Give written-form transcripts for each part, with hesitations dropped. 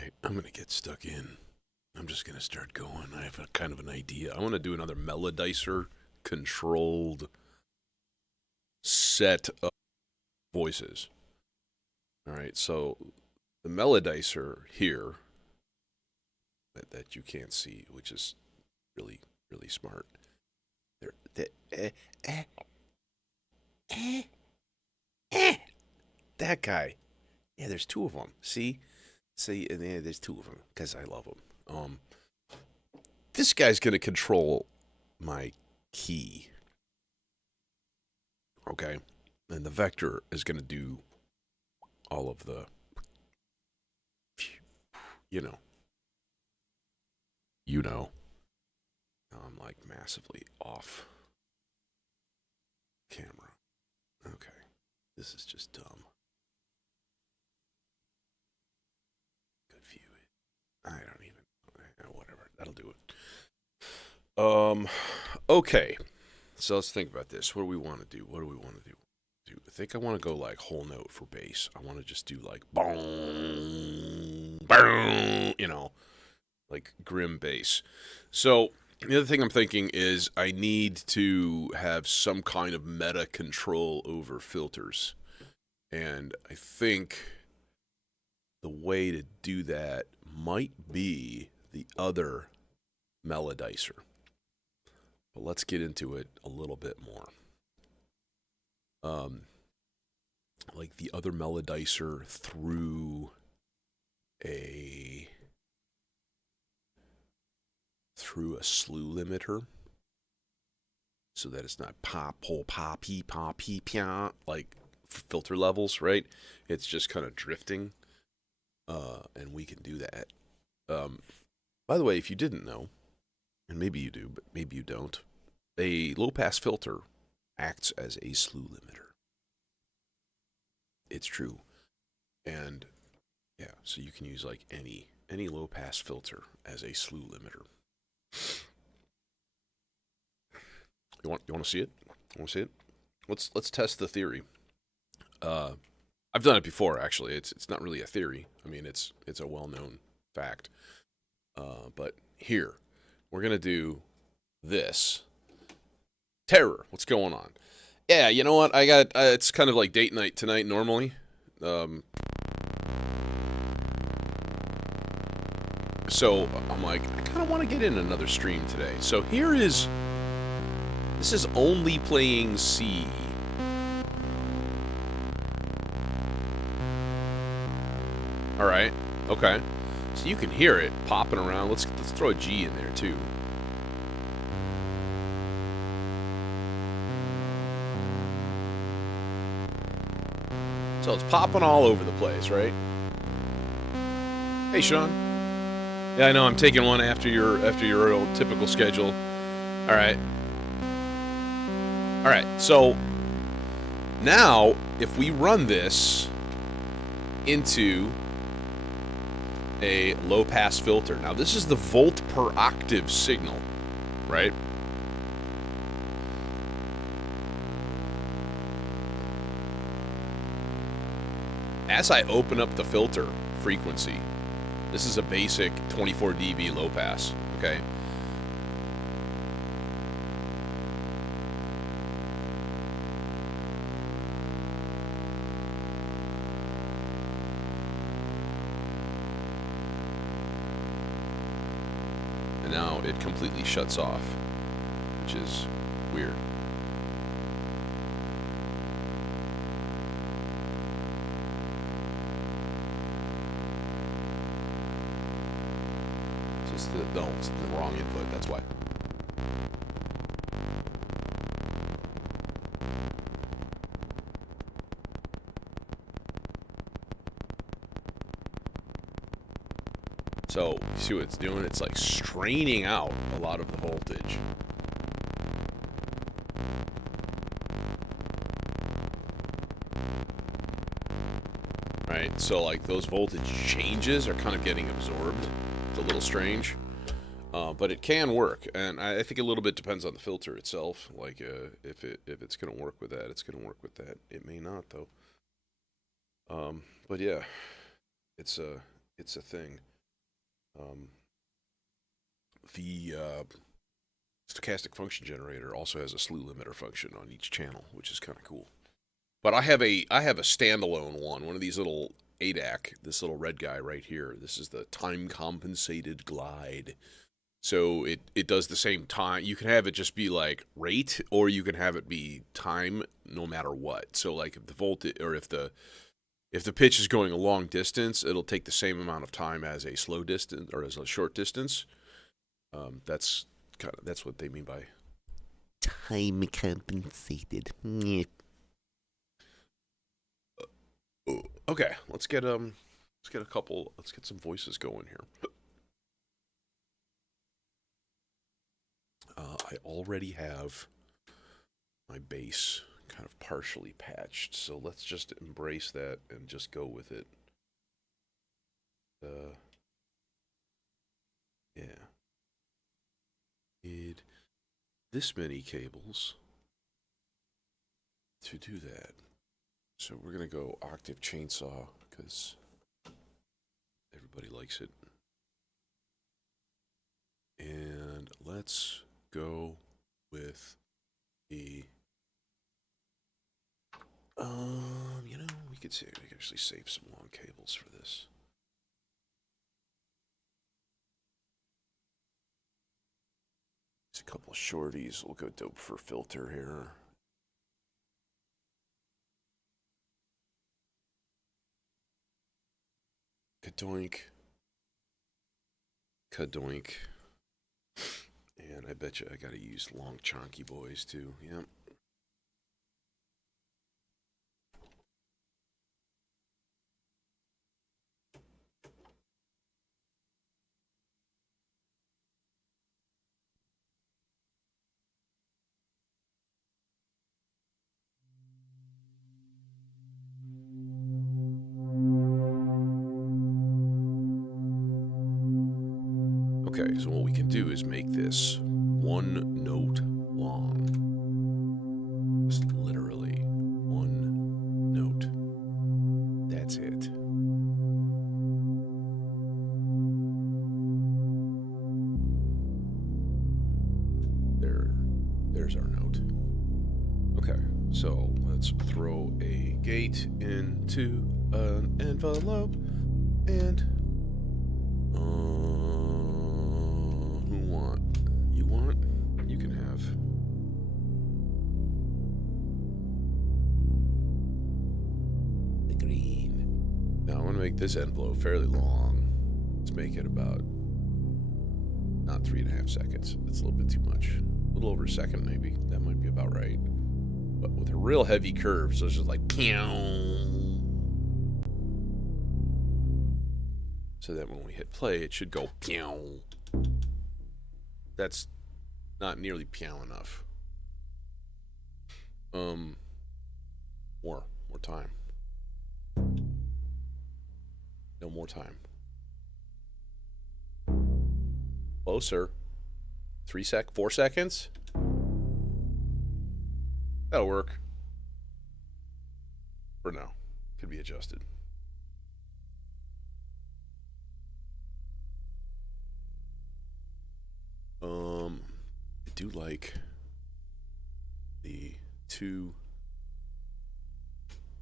Alright, I'm gonna get stuck in. I'm just gonna start going. I have a kind of an idea. I want to do another melodizer controlled set of voices. Alright, so the melodizer here that you can't see, which is really, really smart. There, eh, that guy. Yeah, there's two of them. See, and yeah, there's two of them because I love them. This guy's gonna control my key, okay, and the vector is gonna do all of the, you know, you know. I'm like massively off camera. Okay, this is just dumb. Good view. I don't even. Whatever. That'll do it. Okay. So let's think about this. What do we want to do? What do we want to do? I think I want to go like whole note for bass. I want to just do like boom, boom, like grim bass. So the other thing I'm thinking is I need to have some kind of meta control over filters. And I think the way to do that might be the other melodizer. But let's get into it a little bit more. Like the other melodizer through a slew limiter, so that it's not pop, pull, pop, pee, pia, like filter levels, right? It's just kind of drifting, and we can do that. By the way, if you didn't know, and maybe you do, but maybe you don't, a low-pass filter acts as a slew limiter. It's true. And yeah, so you can use like any low-pass filter as a slew limiter. You want to see it? Want to see it? Let's test the theory. I've done it before, actually. It's not really a theory. I mean, it's a well-known fact. But here, we're gonna do this. Terror. What's going on? Yeah, you know what? I got. It's kind of like date night tonight normally. So I'm like, I kind of want to get in another stream today. So here is. This is only playing C. All right. Okay. So you can hear it popping around. Let's throw a G in there too. So it's popping all over the place, right? Hey, Sean. Yeah, I know. I'm taking one after your typical schedule. All right. All right. So now, if we run this into a low-pass filter, now this is the volt per octave signal, right? As I open up the filter frequency, this is a basic 24 dB low pass, okay? And now it completely shuts off, which is weird. No, it's the wrong input, that's why. So, you see what it's doing? It's like straining out a lot of the voltage. Right, so like those voltage changes are kind of getting absorbed. It's a little strange. But it can work, and I think a little bit depends on the filter itself. Like, if it's going to work with that, it's going to work with that. It may not, though. But yeah, it's a thing. Um, the stochastic function generator also has a slew limiter function on each channel, which is kind of cool. But I have a standalone one of these little ADAC, this little red guy right here. This is the time compensated glide. So it does the same time. You can have it just be like rate, or you can have it be time no matter what. So like if the voltage, or if the pitch is going a long distance, it'll take the same amount of time as a slow distance or as a short distance. That's what they mean by time compensated. Okay, let's get some voices going here. I already have my bass kind of partially patched, so let's just embrace that and just go with it. Yeah. Need this many cables to do that. So we're gonna go octave chainsaw because everybody likes it. And let's go with the we could actually save some long cables for this. There's a couple of shorties. We'll go dope for filter here. Kadoink. Kadoink. And I bet you I gotta use long chonky boys too. Yep. Okay, so what we can do is make this one note long. Just literally one note. That's it. There's our note. Okay, so let's throw a gate into an envelope and you can have. The green. Now I want to make this envelope fairly long. Let's make it about not 3.5 seconds. That's a little bit too much. A little over a second maybe. That might be about right. But with a real heavy curve, so it's just like pew. So that when we hit play, it should go pew. That's not nearly pew enough. More time. No more time. Closer. 4 seconds. That'll work. For now. Could be adjusted. I do like the 2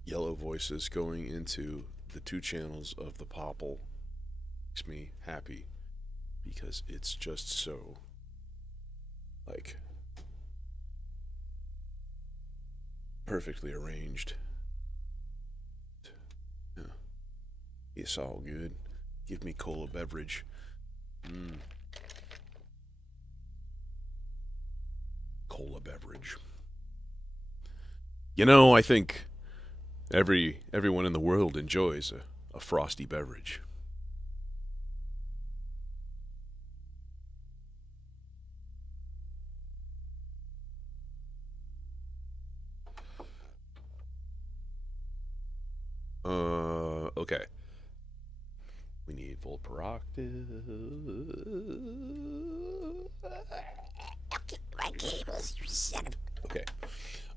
yellow voices going into the 2 channels of the popple. Makes me happy because it's just so like perfectly arranged. Yeah. It's all good. Give me cola beverage. Cola beverage. You know, I think everyone in the world enjoys a frosty beverage. Okay. We need volt per octave. My cables, you son of. Okay.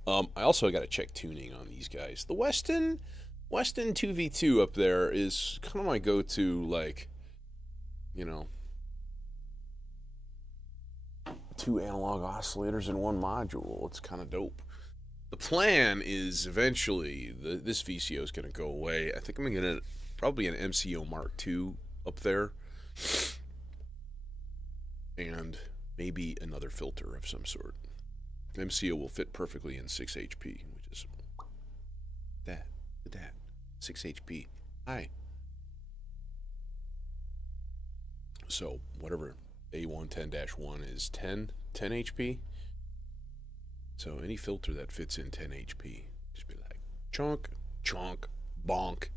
I also got to check tuning on these guys. The Weston 2v2 up there is kind of my go-to, like, you know, 2 analog oscillators in one module. It's kind of dope. The plan is eventually this VCO is going to go away. I think I'm going to probably an MCO Mark II up there, and maybe another filter of some sort. MCO will fit perfectly in 6 HP, which is that. Look at that. 6 HP. Hi. So whatever A110-1 is 10 HP. So any filter that fits in 10 HP, just be like chonk, chonk, bonk.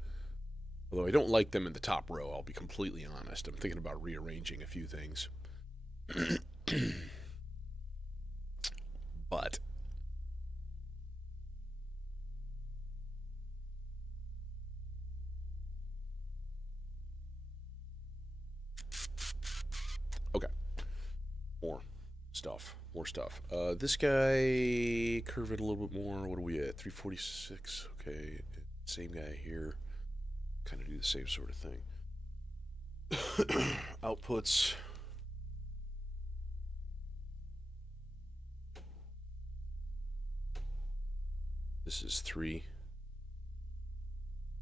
Although I don't like them in the top row, I'll be completely honest. I'm thinking about rearranging a few things. But okay. More stuff. This guy, curve it a little bit more. What are we at? 346. Okay. Same guy here. Kind of do the same sort of thing. Outputs. This is 3.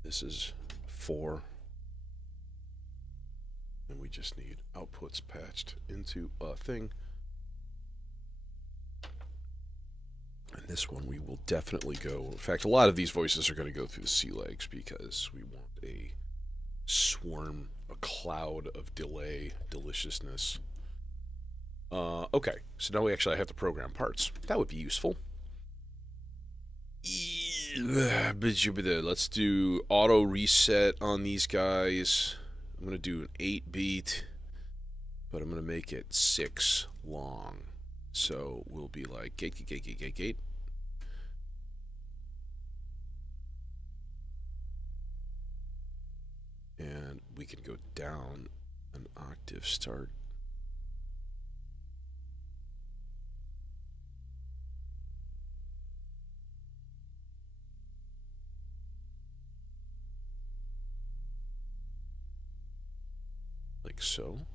This is 4. And we just need outputs patched into a thing. And this one we will definitely go. In fact, a lot of these voices are going to go through the C legs because we want a swarm, a cloud of delay deliciousness. Okay, so now we actually have to program parts. That would be useful. Let's do auto reset on these guys. I'm going to do an 8-beat, but I'm going to make it 6 long. So we'll be like gate. And we can go down an octave start. Like so.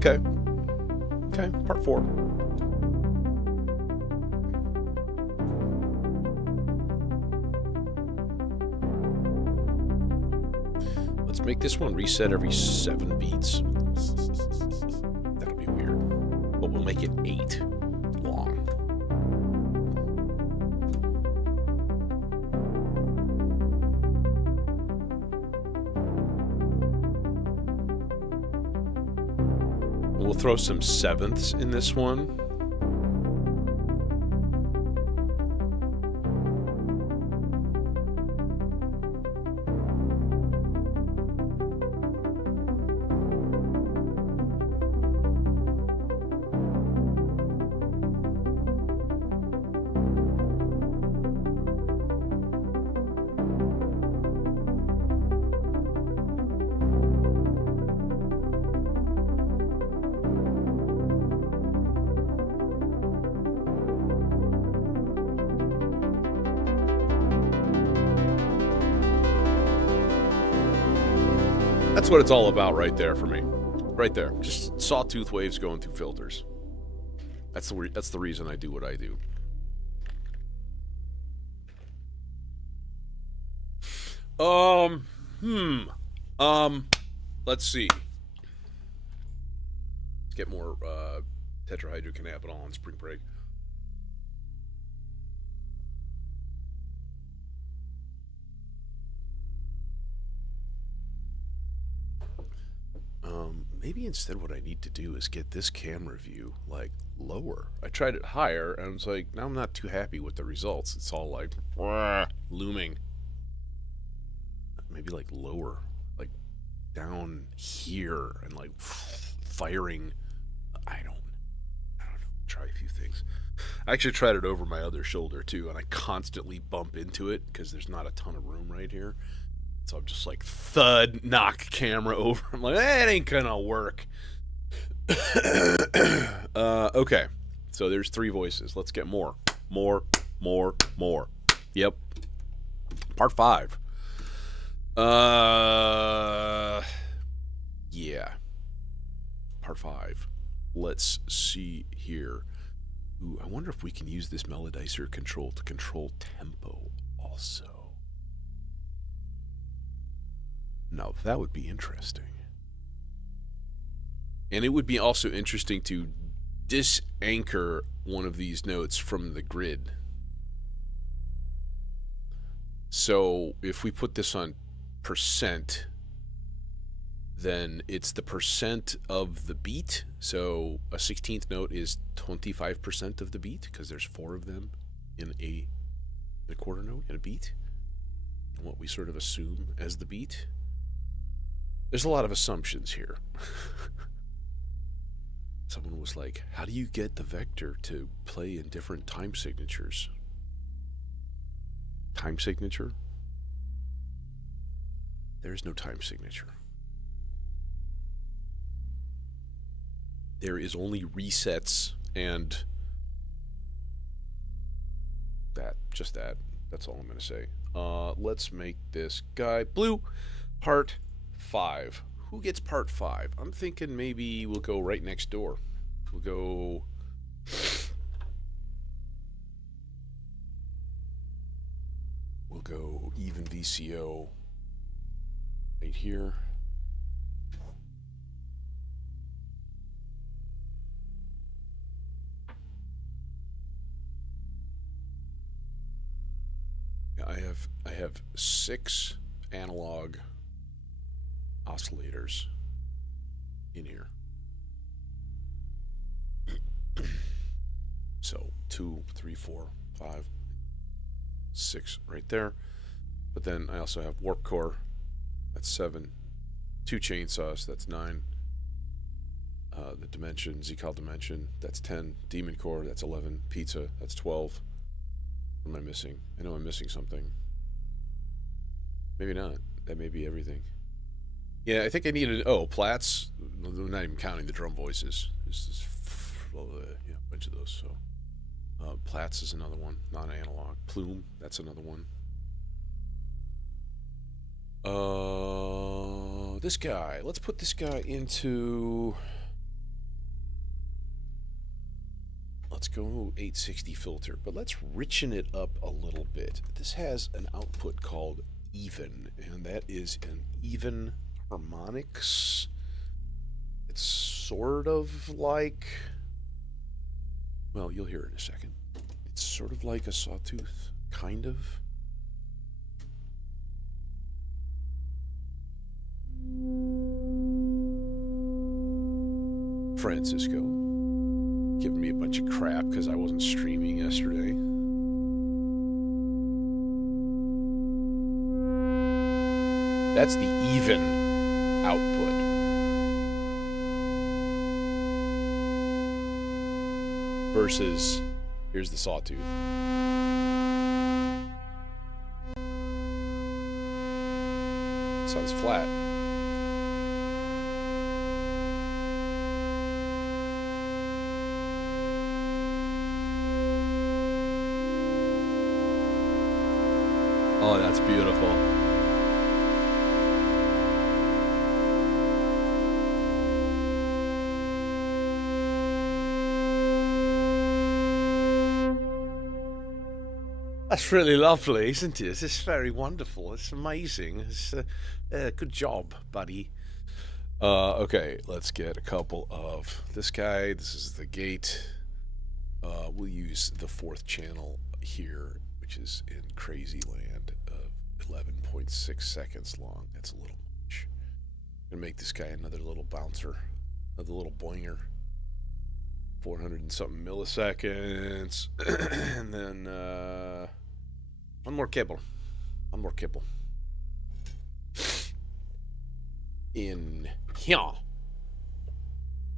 Okay, part 4. Let's make this one reset every 7 beats. That'll be weird. But we'll make it 8 long. We'll throw some 7ths in this one. That's what it's all about right there for me. Right there. Just sawtooth waves going through filters. That's the reason I do what I do. Let's see. Let's get more tetrahydrocannabinol on spring break. Maybe instead what I need to do is get this camera view, like, lower. I tried it higher, and I was like, now I'm not too happy with the results. It's all, like, looming. Maybe, like, lower. Like, down here and like firing. I don't know. Try a few things. I actually tried it over my other shoulder too, and I constantly bump into it because there's not a ton of room right here. So I'm just like thud, knock camera over. I'm like, that ain't gonna work. Okay, so there's 3 voices. Let's get more. Yep. Part 5. Yeah. Part 5. Let's see here. Ooh, I wonder if we can use this melodizer control to control tempo also. Now, that would be interesting. And it would be also interesting to disanchor one of these notes from the grid. So if we put this on percent, then it's the percent of the beat. So a 16th note is 25% of the beat because there's 4 of them in a quarter note in a beat. And what we sort of assume as the beat. There's a lot of assumptions here. Someone was like, how do you get the vector to play in different time signatures? Time signature? There is no time signature. There is only resets and that. Just that. That's all I'm going to say. Let's make this guy blue. Part 5. Who gets part 5? I'm thinking maybe we'll go right next door. We'll go... We'll go even VCO right here. I have 6 analog oscillators in here. So 2, 3, 4, 5, 6 right there. But then I also have warp core, that's 7. 2 chainsaws, that's 9. The dimension, Z-Cal dimension, that's 10. Demon core, that's 11. Pizza, that's 12. What am I missing? I know I'm missing something. Maybe not. That may be everything. Yeah, I think I needed... Oh, Platts. I'm not even counting the drum voices. There's yeah, a bunch of those. So, Platts is another one. Non-analog. Plume. That's another one. This guy. Let's put this guy into... Let's go 860 filter, but let's richen it up a little bit. This has an output called even, and that is an even harmonics. It's sort of like, well, you'll hear it in a second. It's sort of like a sawtooth, kind of. Francisco giving me a bunch of crap because I wasn't streaming yesterday. That's the even output. Versus, here's the sawtooth. Sounds flat. Oh, that's beautiful. That's really lovely, isn't it? It's very wonderful. It's amazing. It's good job, buddy. Okay, let's get a couple of this guy. This is the gate. We'll use the 4th channel here, which is in crazy land of 11.6 seconds long. That's a little much. I'm gonna make this guy another little bouncer, another little boinger. 400 and something milliseconds. And then one more kibble. One more kibble. in here.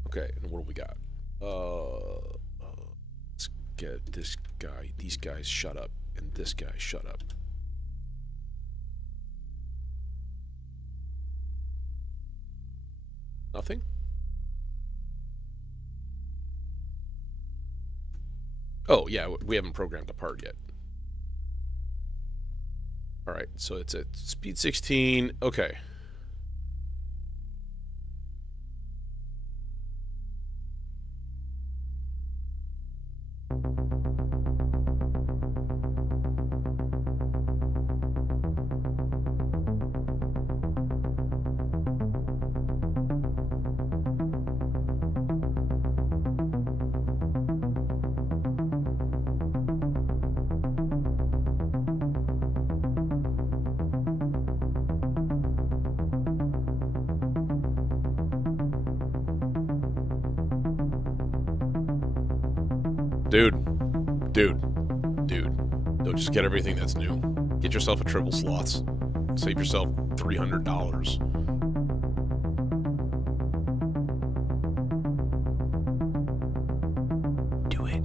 Okay, and what do we got? Let's get this guy, these guys shut up, and this guy shut up. Nothing? Oh, yeah, we haven't programmed a part yet. All right, so it's at speed 16. Okay. Dude. Don't just get everything that's new. Get yourself a triple slots. Save yourself $300. Do it.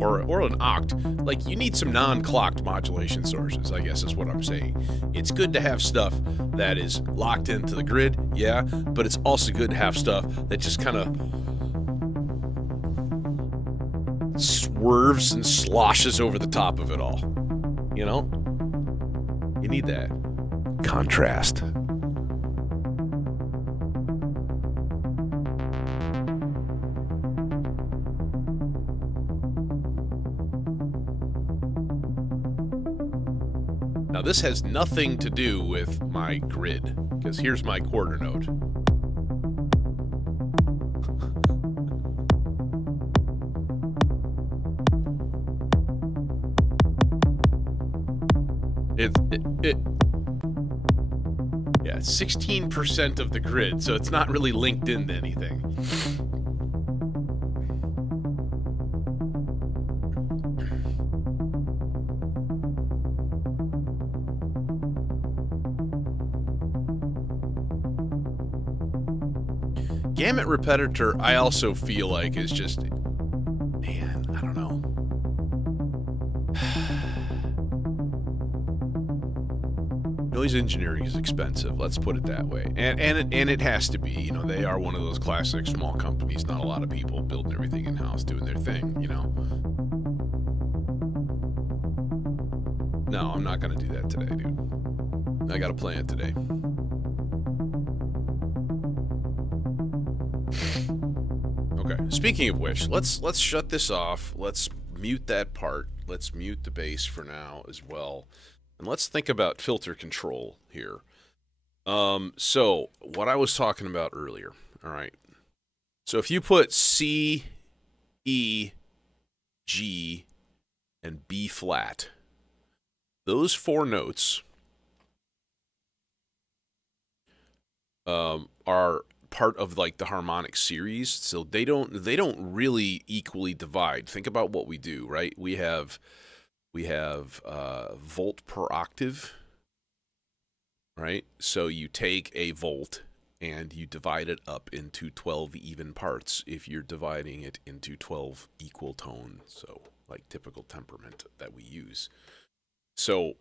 Or an oct. Like, you need some non-clocked modulation sources, I guess is what I'm saying. It's good to have stuff that is locked into the grid, yeah, but it's also good to have stuff that just kind of swerves and sloshes over the top of it all. You know? You need that contrast. Now, this has nothing to do with my grid, because here's my quarter note. Yeah, 16% of the grid, so it's not really linked into anything. Gamut repetitor, I also feel like is just, man, I don't know. Noise engineering is expensive, let's put it that way, and it has to be. You know, they are one of those classic small companies. Not a lot of people building everything in house, doing their thing. You know. No, I'm not gonna do that today, dude. I got a plan today. Okay. Speaking of which, let's shut this off. Let's mute that part. Let's mute the bass for now as well. And let's think about filter control here. So what I was talking about earlier, all right. So if you put C, E, G, and B flat, those four notes are part of like the harmonic series, so they don't really equally divide. Think about what we do, right? We have volt per octave, right? So you take a volt and you divide it up into 12 even parts if you're dividing it into 12 equal tones, so like typical temperament that we use. So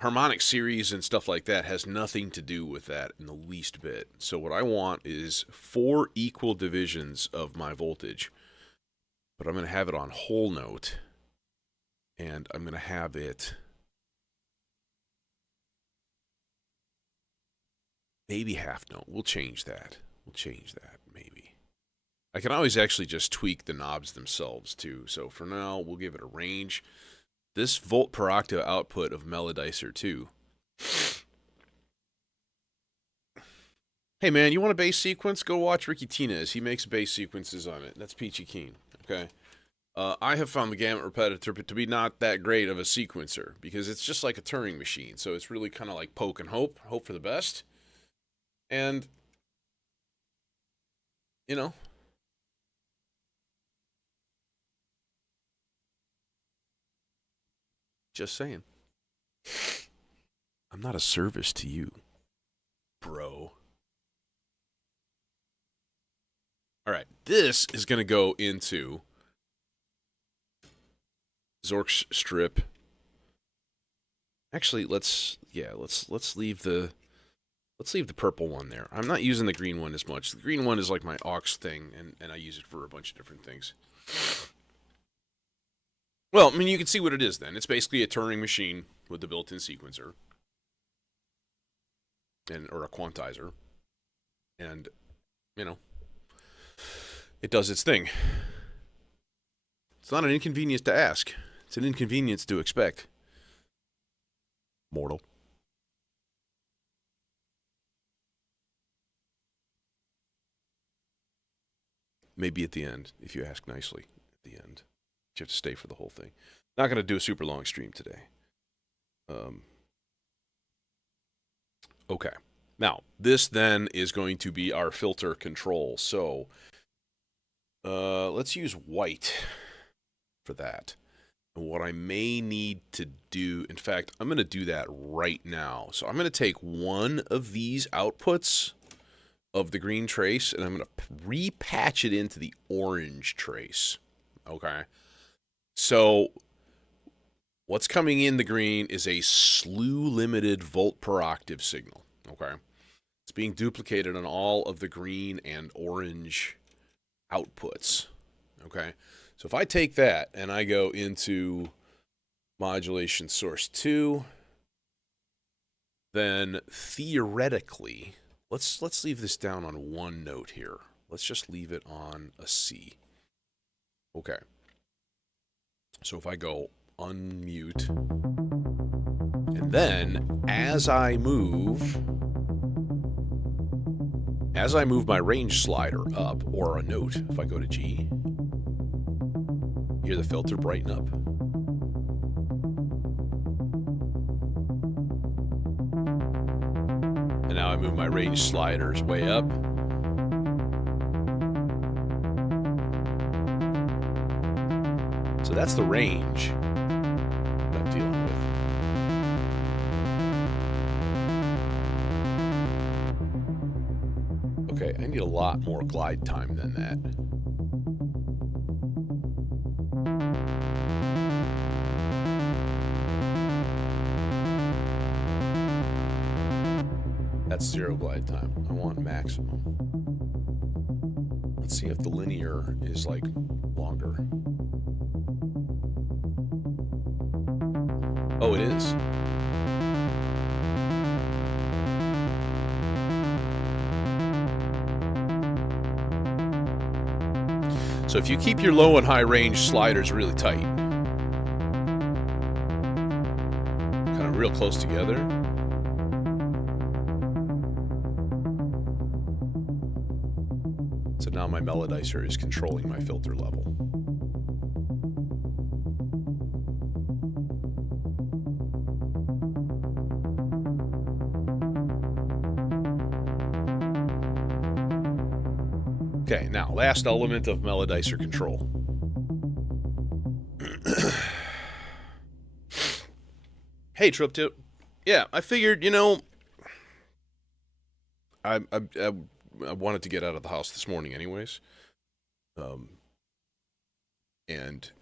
harmonic series and stuff like that has nothing to do with that in the least bit. So what I want is 4 equal divisions of my voltage, but I'm going to have it on whole note, and I'm going to have it maybe half note. We'll change that. Maybe. I can always actually just tweak the knobs themselves too. So for now, we'll give it a range. This volt per octave output of Melodicer 2. Hey man, you want a bass sequence? Go watch Ricky Tinez. He makes bass sequences on it. That's Peachy Keen. Okay. I have found the gamut repetitor to be not that great of a sequencer because it's just like a Turing machine. So it's really kind of like poke and hope for the best. And, you know, just saying. I'm not a service to you, bro. All right, this is going to go into Zork's strip. Actually, let's leave the purple one there. I'm not using the green one as much. The green one is like my aux thing, and I use it for a bunch of different things. Well, I mean, you can see what it is then. It's basically a Turing machine with the built-in sequencer. Or a quantizer. And, you know, it does its thing. It's not an inconvenience to ask. It's an inconvenience to expect. Mortal. Maybe at the end, if you ask nicely at the end. You have to stay for the whole thing. Not going to do a super long stream today. Okay. Now, this then is going to be our filter control. So, let's use white for that. And what I may need to do, in fact, I'm going to do that right now. So I'm going to take one of these outputs of the green trace, and I'm going to repatch it into the orange trace. Okay. So what's coming in the green is a slew limited volt per octave signal. Okay. It's being duplicated on all of the green and orange outputs. Okay. So if I take that and I go into modulation source 2, then theoretically, let's leave this down on one note here. Let's just leave it on a C. Okay. So if I go unmute, and then as I move my range slider up, or a note, if I go to G, hear the filter brighten up. And now I move my range sliders way up. So that's the range that I'm dealing with. Okay, I need a lot more glide time than that. That's 0 glide time. I want maximum. Let's see if the linear is like longer. Oh, it is. So if you keep your low and high range sliders really tight, kind of real close together, so now my melodizer is controlling my filter level. Okay, now, last element of melodizer control. Hey, TripTip. Yeah, I figured, you know, I wanted to get out of the house this morning anyways. And,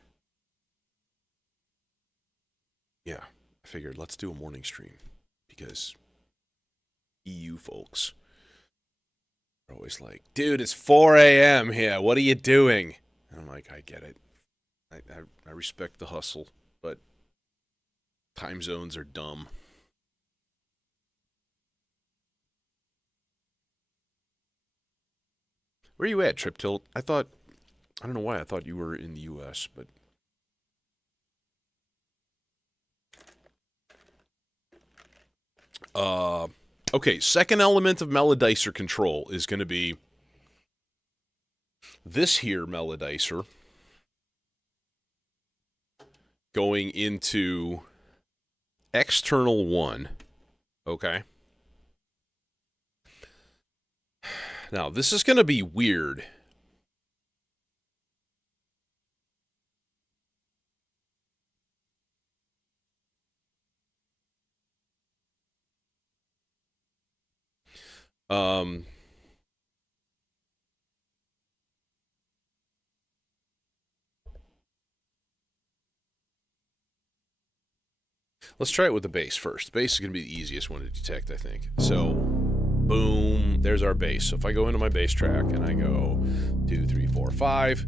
yeah, I figured let's do a morning stream. Because EU folks are always like, dude, it's 4 a.m. here. What are you doing? And I'm like, I get it. I respect the hustle, but time zones are dumb. Where are you at, Trip Tilt? I don't know why I thought you were in the U.S., but... Okay, second element of melodizer control is going to be this here melodizer going into external 1, okay? Now, this is going to be weird. Um, let's try it with the bass first. The bass is going to be the easiest one to detect, I think. So, boom, there's our bass. So if I go into my bass track and I go 2, 3, 4, 5,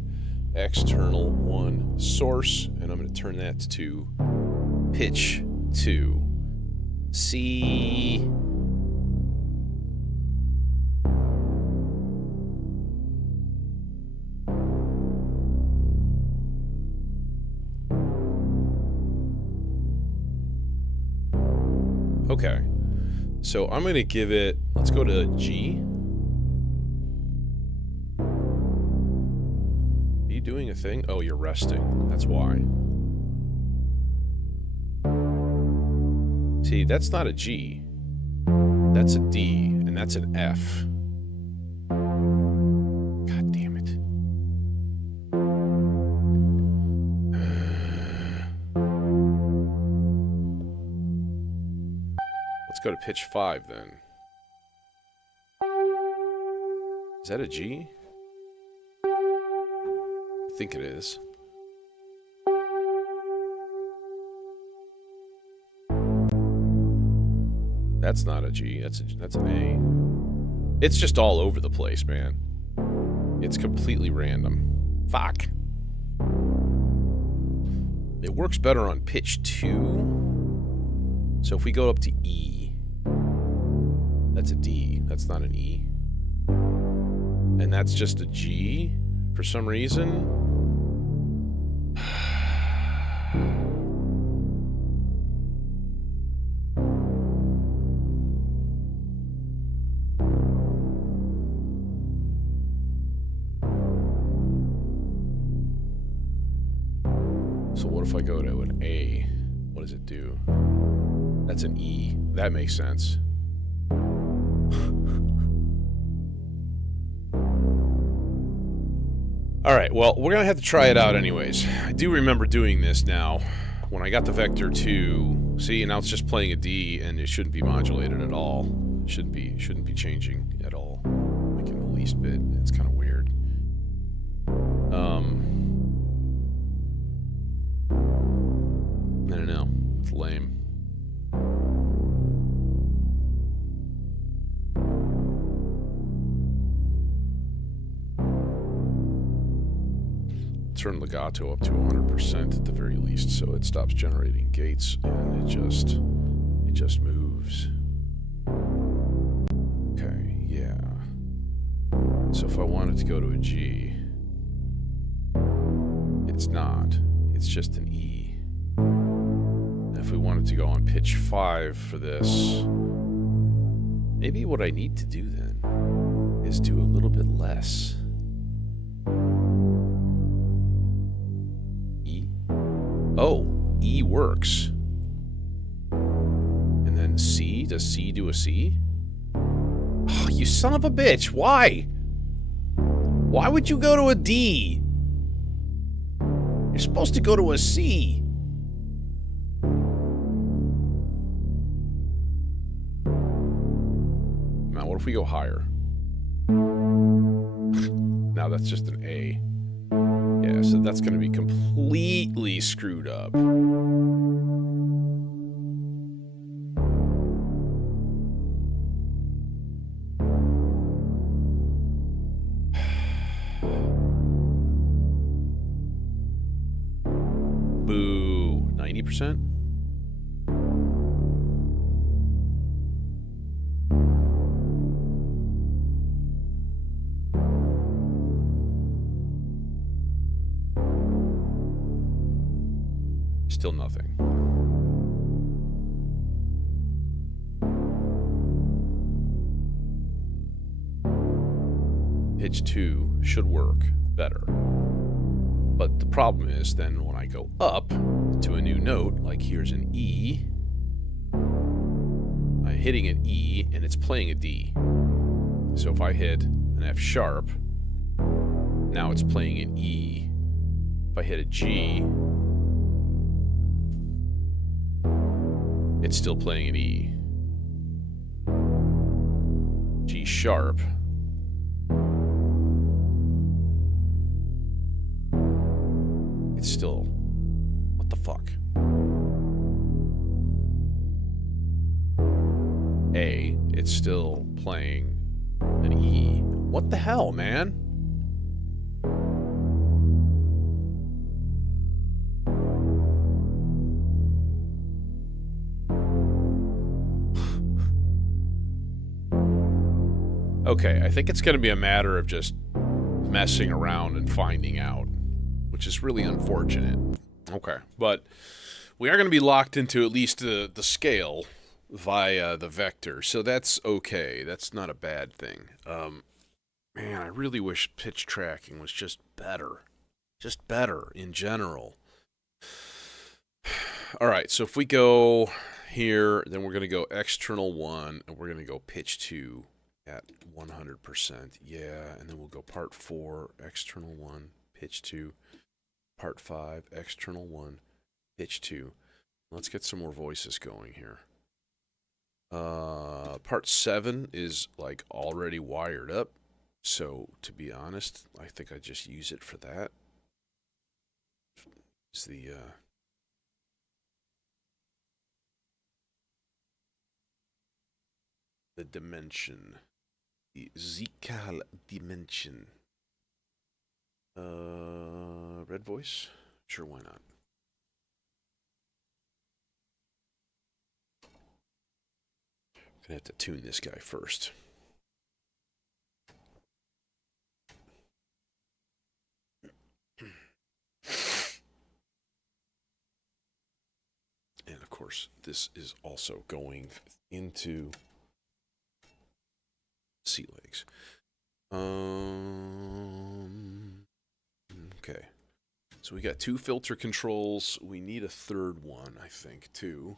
external 1 source, and I'm going to turn that to pitch 2, C. Okay, so I'm going to give it, let's go to G. Are you doing a thing? Oh, you're resting. That's why. See, that's not a G. That's a D, and that's an F. God damn it. Let's go to pitch 5 then. Is that a G? I think it is. That's not a G. That's an A. It's just all over the place, man. It's completely random. Fuck. It works better on pitch 2. So if we go up to E, that's a D. That's not an E. And that's just a G for some reason. So what if I go to an A? What does it do? That's an E. That makes sense. Alright, well, we're going to have to try it out anyways. I do remember doing this now. When I got the Vector 2, see, now it's just playing a D, and it shouldn't be modulated at all. It shouldn't be changing at all. Like in the least bit. It's kind of weird. I don't know. It's lame. Turn legato up to 100% at the very least, so it stops generating gates and it just moves. Okay, yeah. So if I wanted to go to a G, it's not. It's just an E. And if we wanted to go on pitch 5 for this, maybe what I need to do then is do a little bit less. Oh, E works. And then C? Does C do a C? Oh, you son of a bitch. Why? Why would you go to a D? You're supposed to go to a C. Now, what if we go higher? Now that's just an A. Yeah, so that's going to be completely screwed up. Boo. 90%? Still nothing. Pitch 2 should work better. But the problem is then when I go up to a new note, like here's an E, I'm hitting an E and it's playing a D. So if I hit an F sharp, now it's playing an E. If I hit a G, it's still playing an E. G sharp. It's still... What the fuck? A. It's still playing an E. What the hell, man? Okay, I think it's going to be a matter of just messing around and finding out, which is really unfortunate. Okay, but we are going to be locked into at least the scale via the vector, so that's okay. That's not a bad thing. Man, I really wish pitch tracking was just better. Just better in general. All right, so if we go here, then we're going to go external 1, and we're going to go pitch 2 at 100%. Yeah, and then we'll go part 4, external 1, pitch 2, part 5, external 1, pitch 2. Let's get some more voices going here. Part 7 is like already wired up, so to be honest, I think I just use it for that. It's the dimension, the Zikal dimension. Red voice? Sure, why not? Gonna have to tune this guy first. And of course, this is also going into sea legs. Okay. So we got 2 filter controls. We need a third one, I think, too.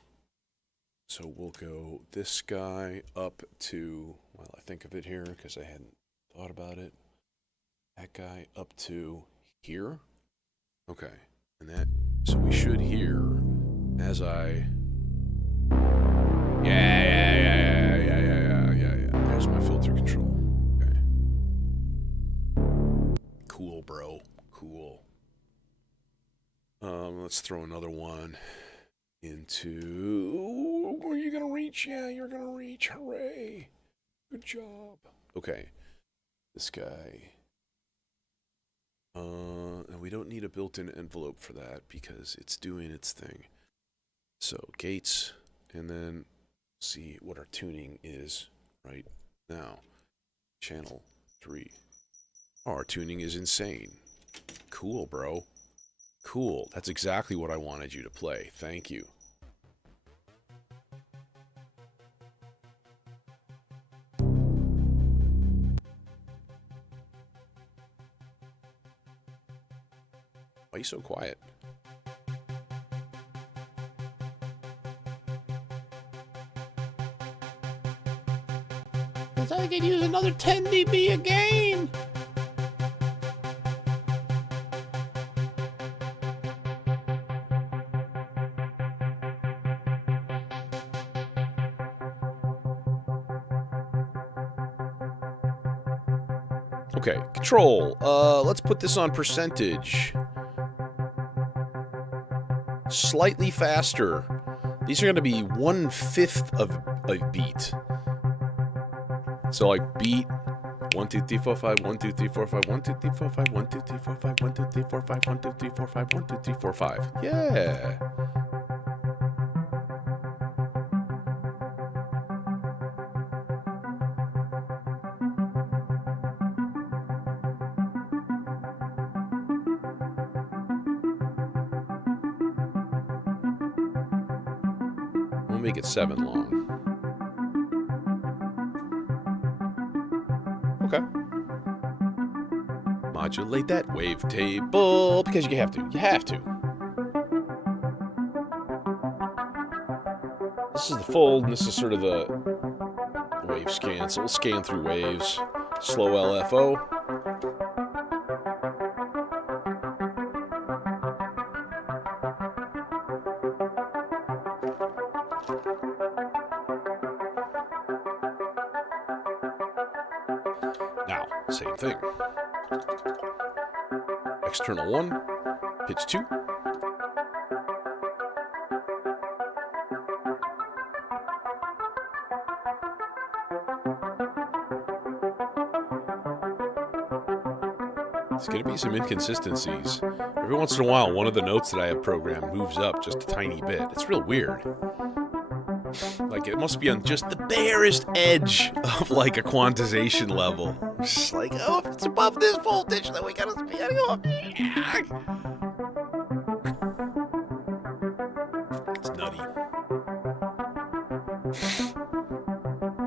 So we'll go this guy up to, well, I think of it here because I hadn't thought about it. That guy up to here. Okay. And that, so we should hear as I, yeah. There's my filter control. Okay. Cool, bro. Cool. Let's throw another one into... Are you gonna reach? Yeah, you're gonna reach. Hooray. Good job. Okay. This guy. And we don't need a built-in envelope for that because it's doing its thing. So, gates, and then see what our tuning is right now. Channel 3. Oh, our tuning is insane. Cool, bro. Cool. That's exactly what I wanted you to play. Thank you. Why are you so quiet? Because I could use another 10 dB again! Okay, control. Let's put this on percentage. Slightly faster. These are going to be 1/5 of a beat. So like beat 1 2 3 4 5 1 2 3 4 5 1 2 3 4 5 1 2 3 4 5 1 2 3 4 5 1 2 3 4 5 1 2 3 4 5. Yeah. We'll make it 7 long. Okay. Modulate that wavetable because you have to. You have to. This is the fold, and this is sort of the wave scan. So we'll scan through waves. Slow LFO. Same thing. External 1, pitch 2. There's going to be some inconsistencies. Every once in a while, one of the notes that I have programmed moves up just a tiny bit. It's real weird. Like, it must be on just the barest edge of, like, a quantization level. It's just like, oh, if it's above this voltage, then we gotta go up. It's nutty.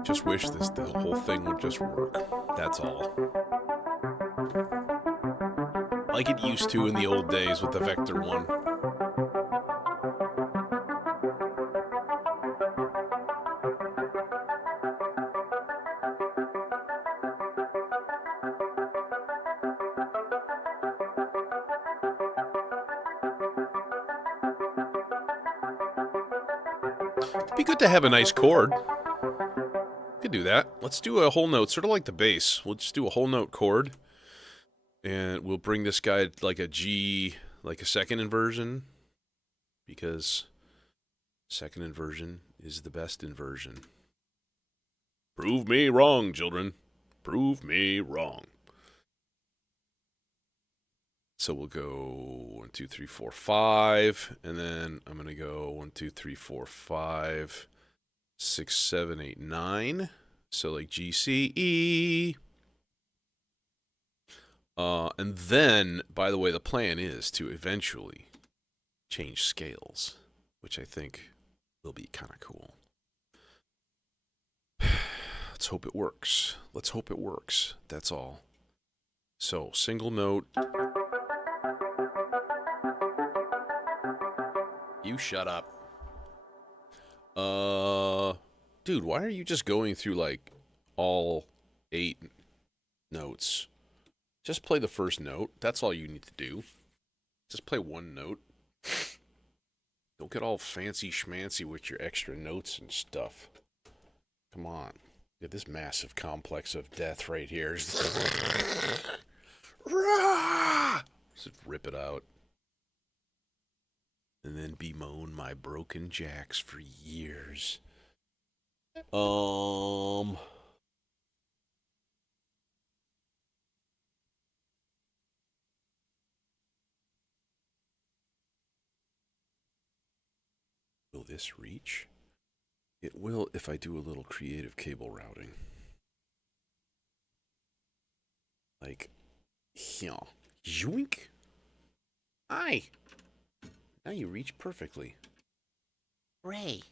Just wish the whole thing would just work. That's all. Like it used to in the old days with the Vector 1. It'd be good to have a nice chord. Could do that. Let's do a whole note, sort of like the bass. We'll just do a whole note chord. And we'll bring this guy like a G, like a second inversion. Because second inversion is the best inversion. Prove me wrong, children. Prove me wrong. So we'll go 1, 2, 3, 4, 5. And then I'm going to go 1, 2, 3, 4, 5, 6, 7, 8, 9. So like G, C, E. And then, by the way, the plan is to eventually change scales, which I think will be kind of cool. Let's hope it works. Let's hope it works. That's all. So, single note. You shut up. Dude, why are you just going through, like, all 8 notes? Just play the first note. That's all you need to do. Just play one note. Don't get all fancy schmancy with your extra notes and stuff. Come on. Look at this massive complex of death right here. Just rip it out. And then bemoan my broken jacks for years. Will this reach? It will if I do a little creative cable routing. Like, yeah. Yoink. Aye. Now you reach perfectly. Ray.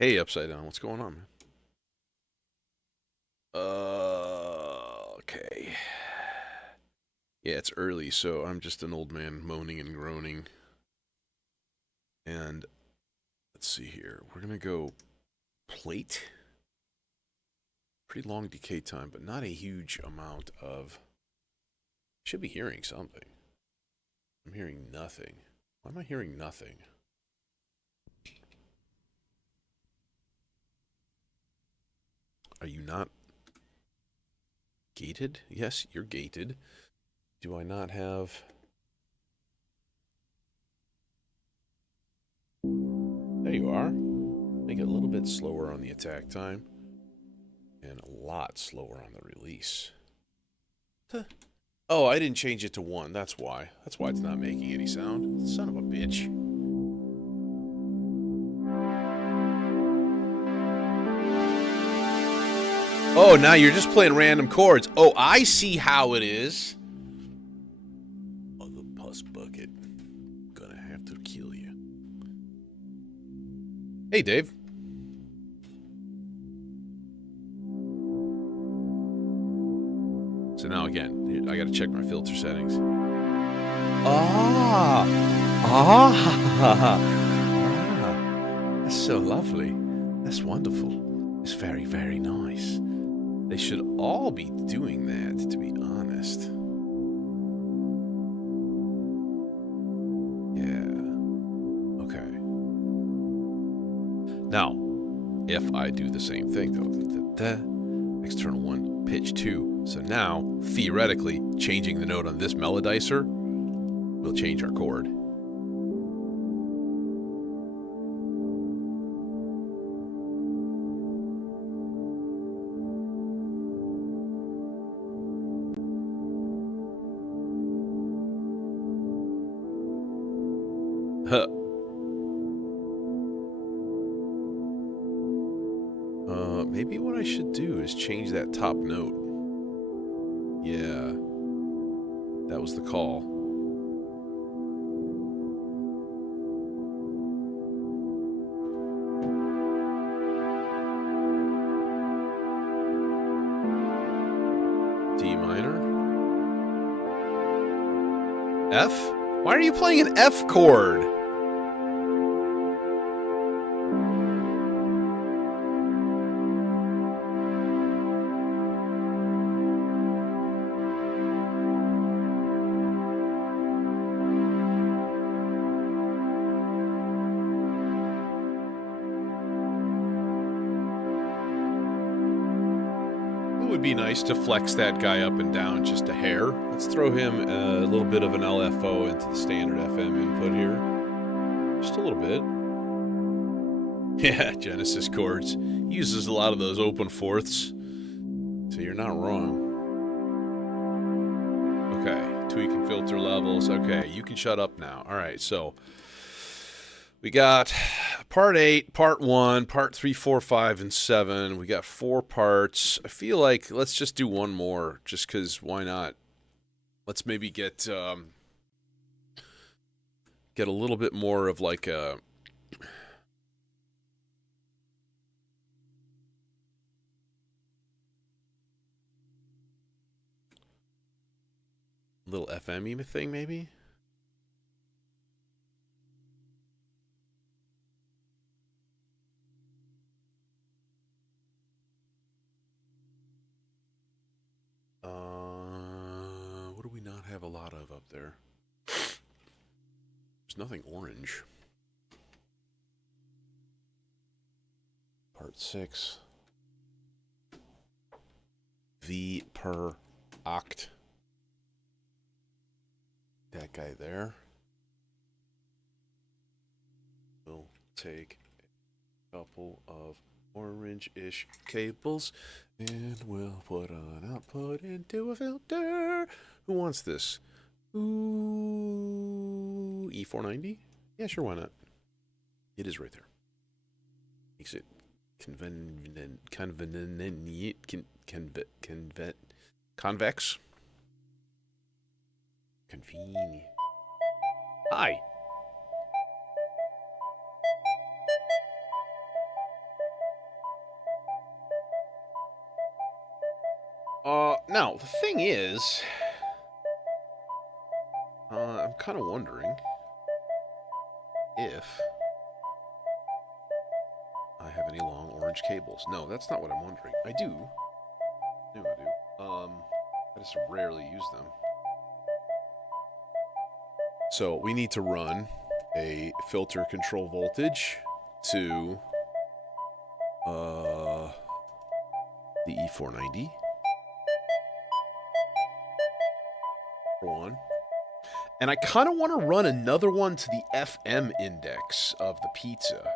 Hey, Upside Down, what's going on, man? Okay. Yeah, it's early, so I'm just an old man moaning and groaning. And let's see here. We're going to go plate. Pretty long decay time, but not a huge amount of... Should be hearing something. I'm hearing nothing. Why am I hearing nothing? Are you not gated? Yes, you're gated. Do I not have... There you are. Make it a little bit slower on the attack time. And a lot slower on the release. Oh, I didn't change it to 1. That's why. That's why it's not making any sound. Son of a bitch. Oh, now you're just playing random chords. Oh, I see how it is. Oh, the pus bucket. Gonna have to kill you. Hey, Dave. So now again, I gotta check my filter settings. That's so lovely. That's wonderful. It's very, very nice. They should all be doing that, to be honest. Now, if I do the same thing, though, external 1, pitch 2. So now, theoretically, changing the note on this melodizer will change our chord. Huh. Maybe what I should do is change that top note. Yeah. That was the call. D minor. F? Why are you playing an F chord? It would be nice to flex that guy up and down just a hair. Let's throw him a little bit of an LFO into the standard FM input here. Just a little bit. Yeah, Genesis chords. He uses a lot of those open fourths. So you're not wrong. Okay, tweaking filter levels. Okay, you can shut up now. All right, so we got part 8, part 1, part 3, 4, 5, and 7. We got 4 parts. I feel like let's just do one more, just because why not? Let's maybe get a little bit more of like a little FM-y thing, maybe. What do we not have a lot of up there? There's nothing orange. Part 6. V per oct. That guy there. We'll take a couple of orange-ish cables and we'll put an output into a filter. Who wants this? Ooh, E490? Yeah, sure, why not? It is right there. Makes it convex. Convenient. Hi. Now, the thing is, I'm kind of wondering if I have any long orange cables. No, that's not what I'm wondering. I do. I do. I just rarely use them. So we need to run a filter control voltage to the E490. For one. And I kind of want to run another one to the FM index of the pizza.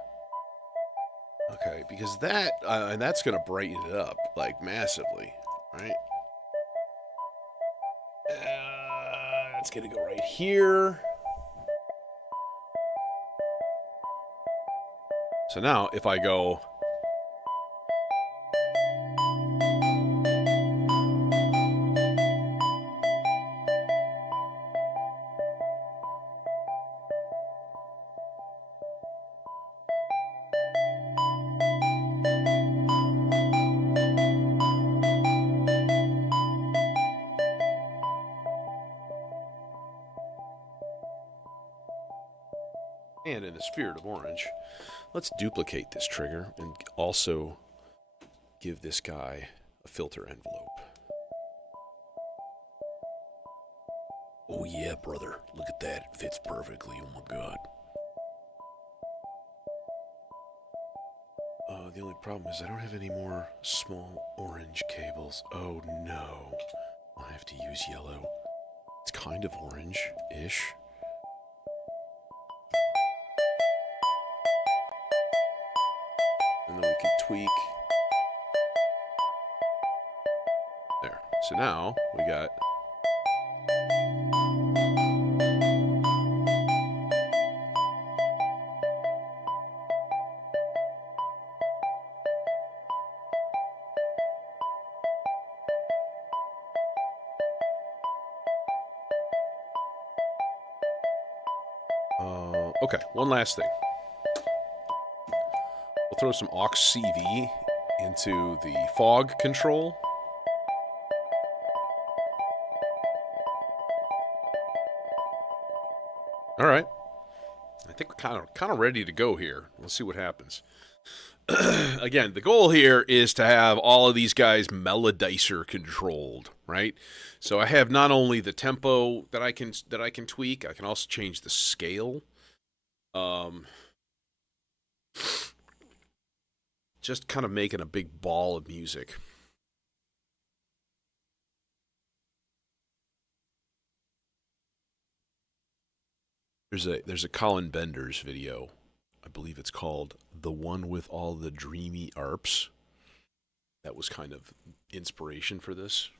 Okay, because that, and that's going to brighten it up, like, massively, right? That's going to go right here. So now, if I go... And in the spirit of orange, let's duplicate this trigger and also give this guy a filter envelope. Oh yeah, brother. Look at that. It fits perfectly. Oh my god. The only problem is I don't have any more small orange cables. Oh no. I'll have to use yellow. It's kind of orange-ish. And then we can tweak. There. So now we got... Okay, one last thing. We'll throw some aux CV into the fog control. All right. I think we're kind of ready to go here. Let's see what happens. Again, the goal here is to have all of these guys melodizer controlled, right? So I have not only the tempo that I can tweak, I can also change the scale. Just kind of making a big ball of music. There's a Colin Benders video. I believe it's called The One with All the Dreamy Arps. That was kind of inspiration for this.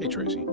Hey, Tracy.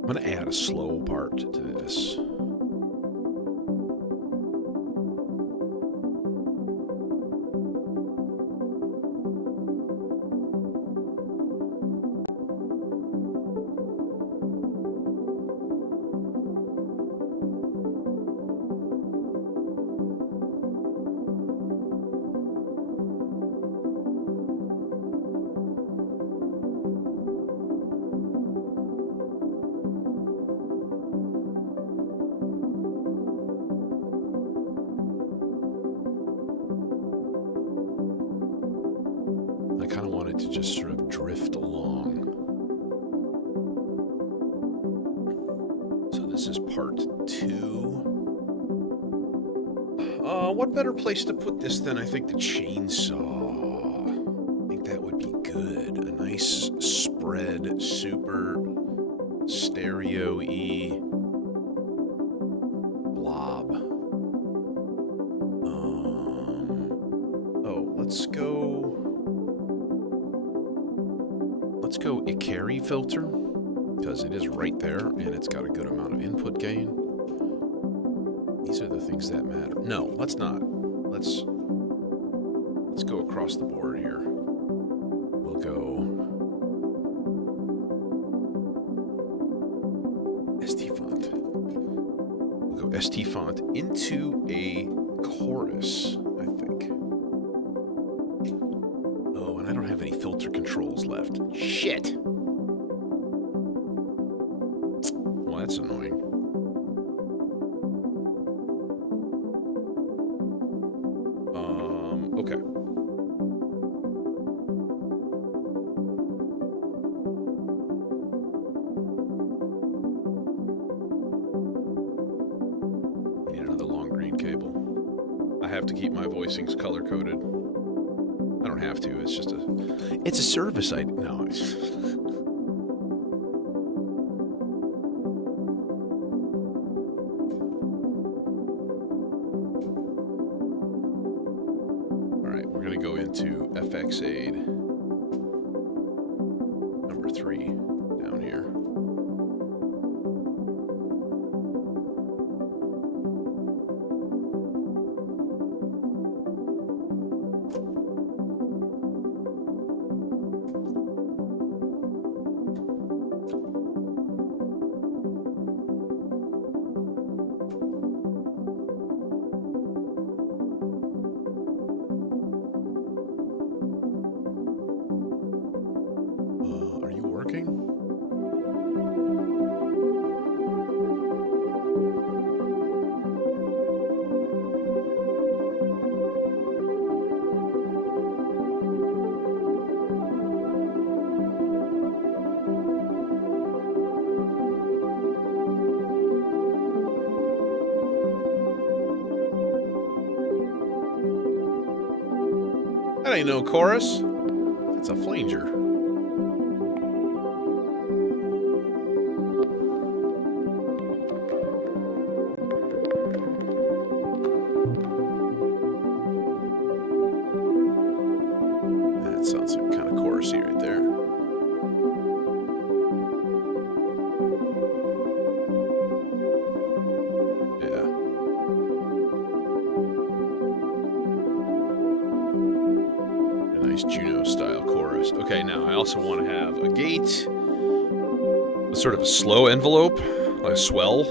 I'm going to add a slow part to this. I kind of want it to just sort of drift along. So this is part 2. What better place to put this than I think the chainsaw? I think that would be good. A nice spread, super stereo-y blob. Let's go Ikari filter, because because it is right there and it's got a good amount of input gain. These are the things that matter. No, let's not. Let's go across the board here. We'll go ST font. We'll go ST font into a chorus, I think. Oh, and I don't have any filter controls left. Shit. Well, that's annoying. Okay. Need another long green cable. I have to keep my voicings color coded. I don't have to. It's just it's a service I no. All right, we're gonna go into FX Aid number 3 down here. Are you working? That ain't no chorus. That's a flanger. That sounds like kind of chorusy right there. Yeah. A nice Juno style chorus. Okay, now I also want to have a gate with sort of a slow envelope, like a swell.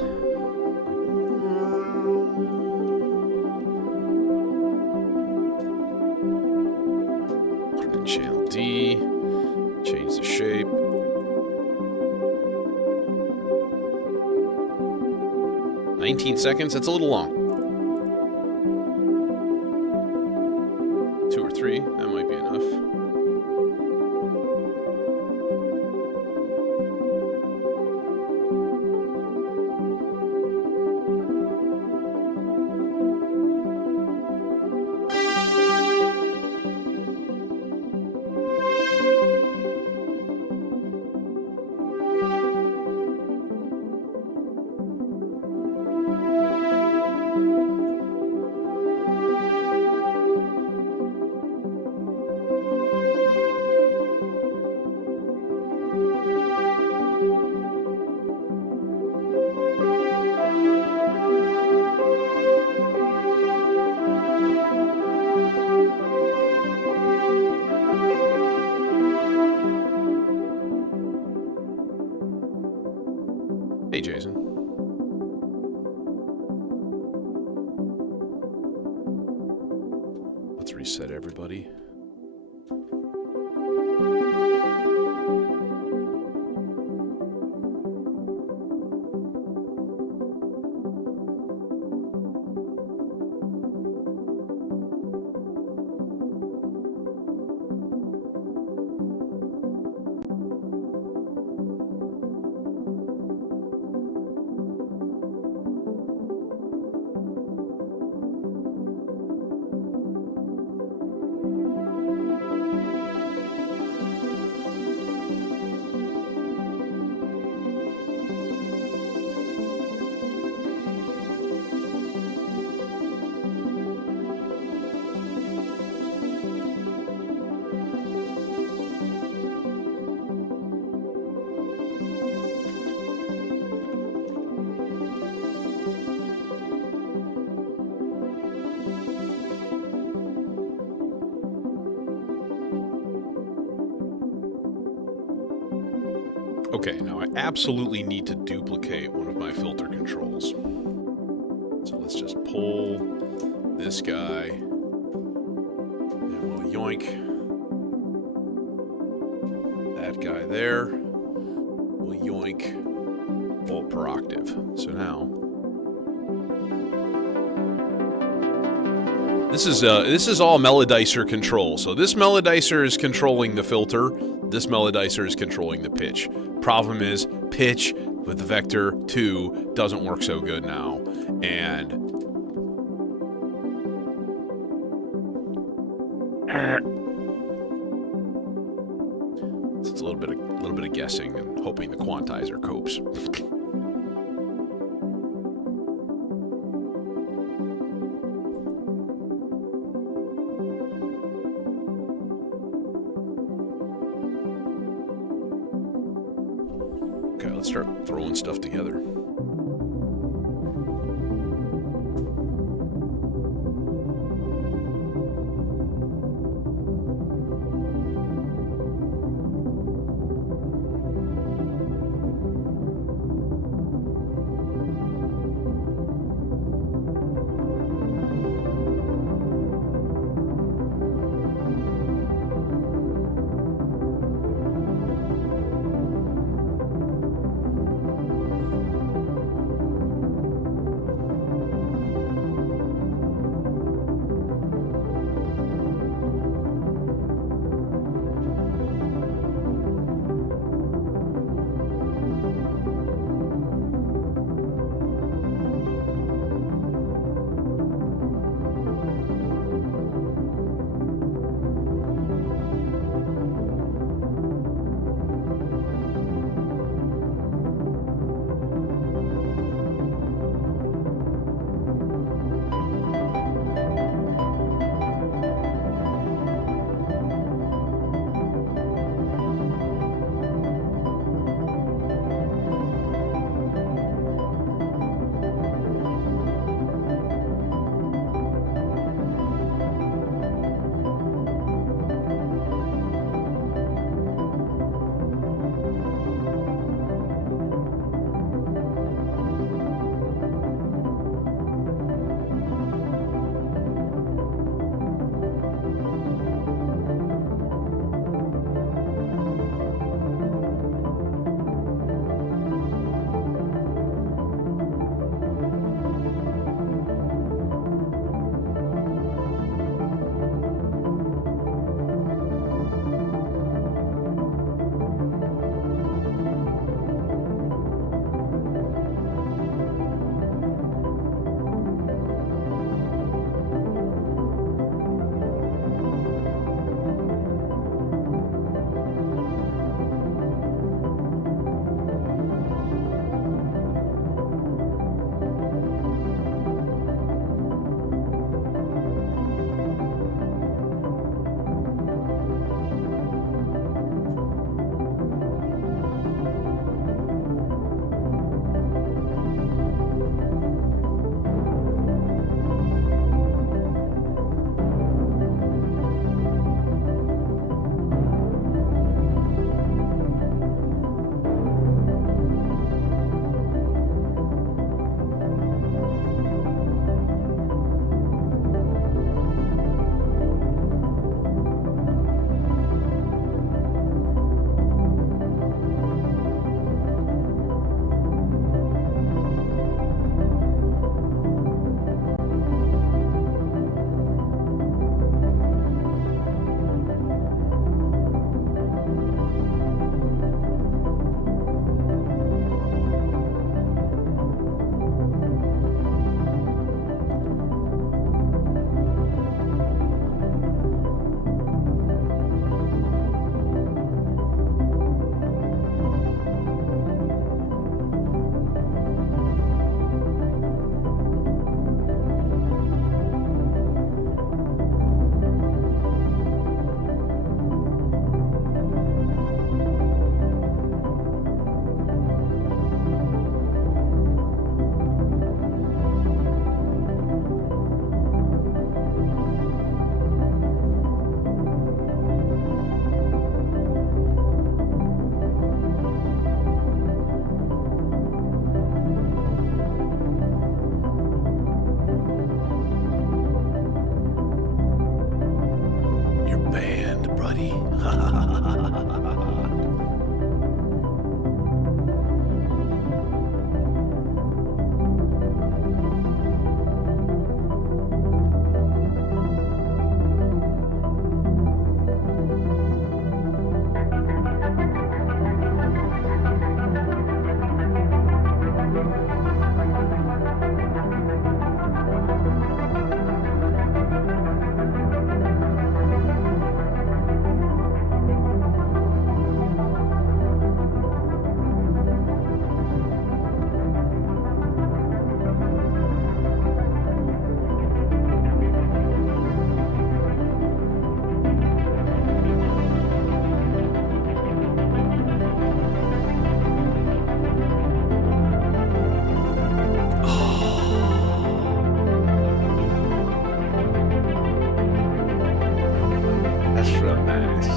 Put it in channel D, change the shape. "19 seconds, that's a little long. 2 or 3, that might be enough. Hey, Jason. Let's reset everybody. Okay, now I absolutely need to duplicate one of my filter controls. So let's just pull this guy, and we'll yoink that guy there. We'll yoink volt per octave. So now this is all melodicer control. So this melodicer is controlling the filter. This melodicer is controlling the pitch. Problem is, pitch with the Vector 2 doesn't work so good now, and it's a little bit of guessing and hoping the quantizer copes. Okay, let's start throwing stuff together. buddy. That's real nice.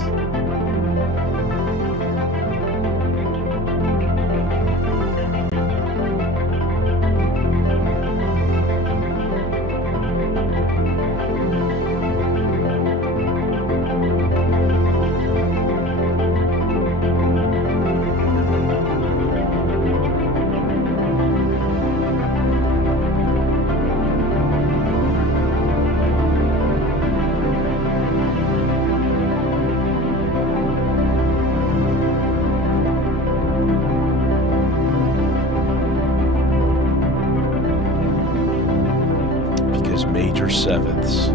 Because major sevenths.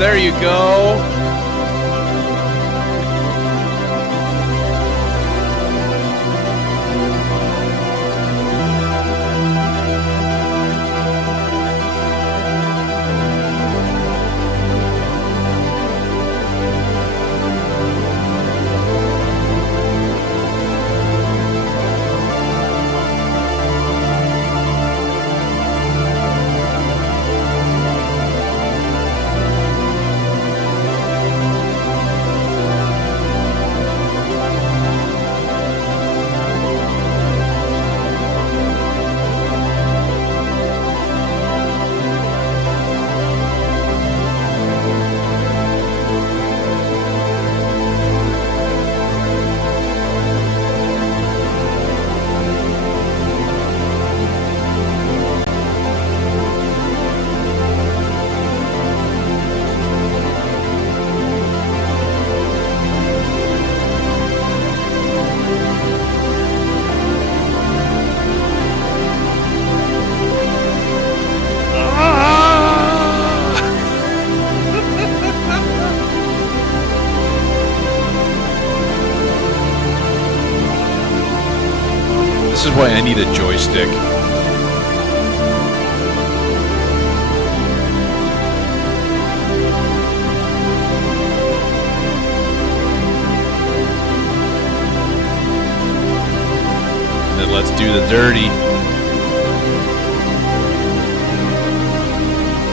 There you go. This is why I need a joystick. And then let's do the dirty.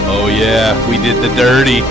Oh yeah, we did the dirty.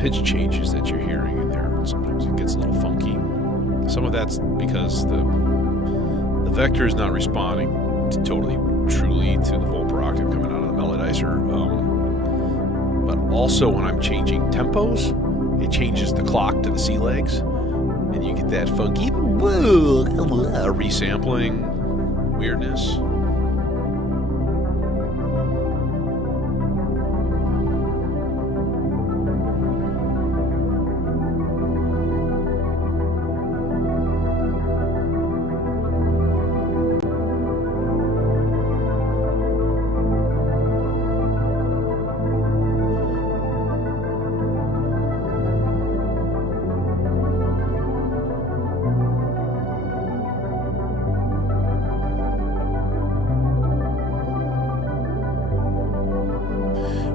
pitch changes that you're hearing in there. Sometimes it gets a little funky. Some of that's because the vector is not responding truly to the full per octave coming out of the melodizer. But also when I'm changing tempos, it changes the clock to the C legs, and you get that funky resampling weirdness.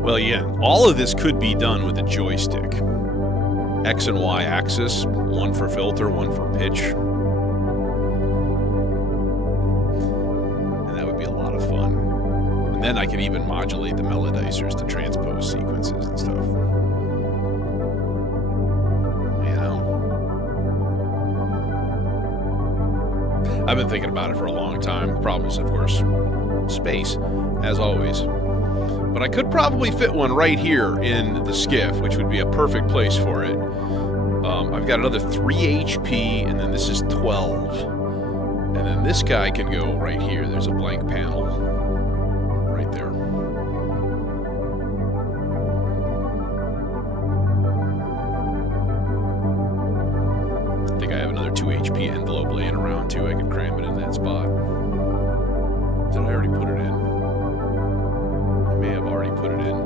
Well, yeah, all of this could be done with a joystick. X and Y axis, one for filter, one for pitch. And that would be a lot of fun. And then I could even modulate the melodizers to transpose sequences and stuff. You know? I've been thinking about it for a long time. The problem is, of course, space, as always. But I could probably fit one right here in the skiff, which would be a perfect place for it. I've got another 3 HP, and then this is 12. And then this guy can go right here. There's a blank panel right there. I think I have another 2 HP envelope laying around, too. I could cram it in that spot. Did I already put it in? I may have already put it in.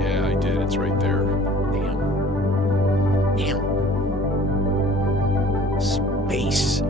Yeah, I did. It's right there. Damn. Space.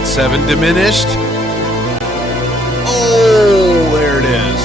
that 7 diminished. Oh, there it is.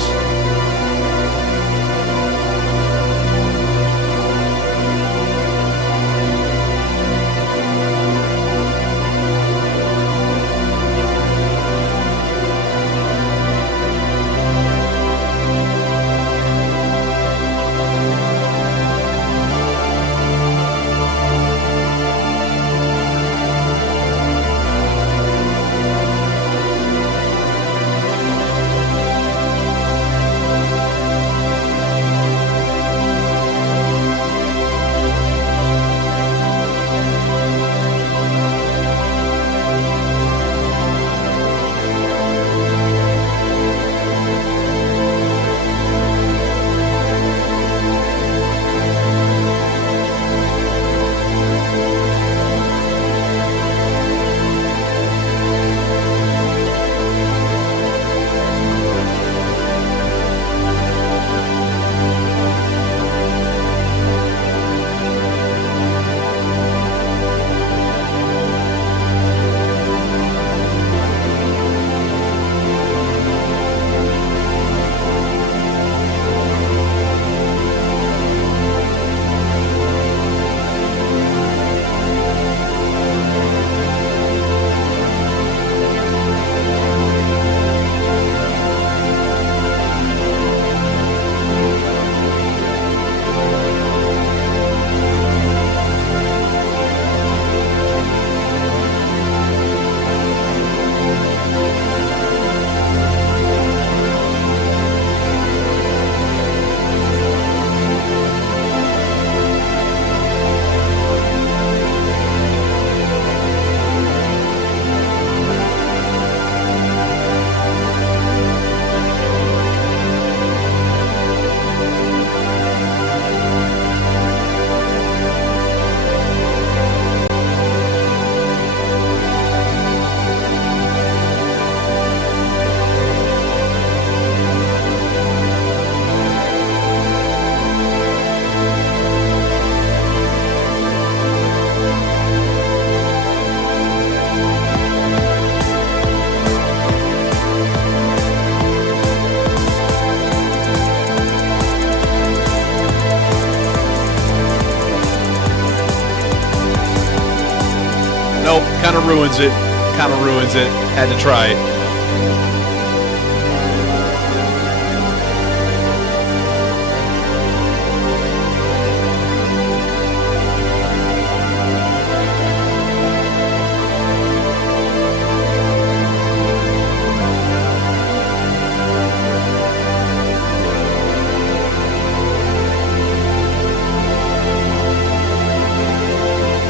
Nope, kind of ruins it. Kind of ruins it. Had to try it.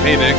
Hey, Nick.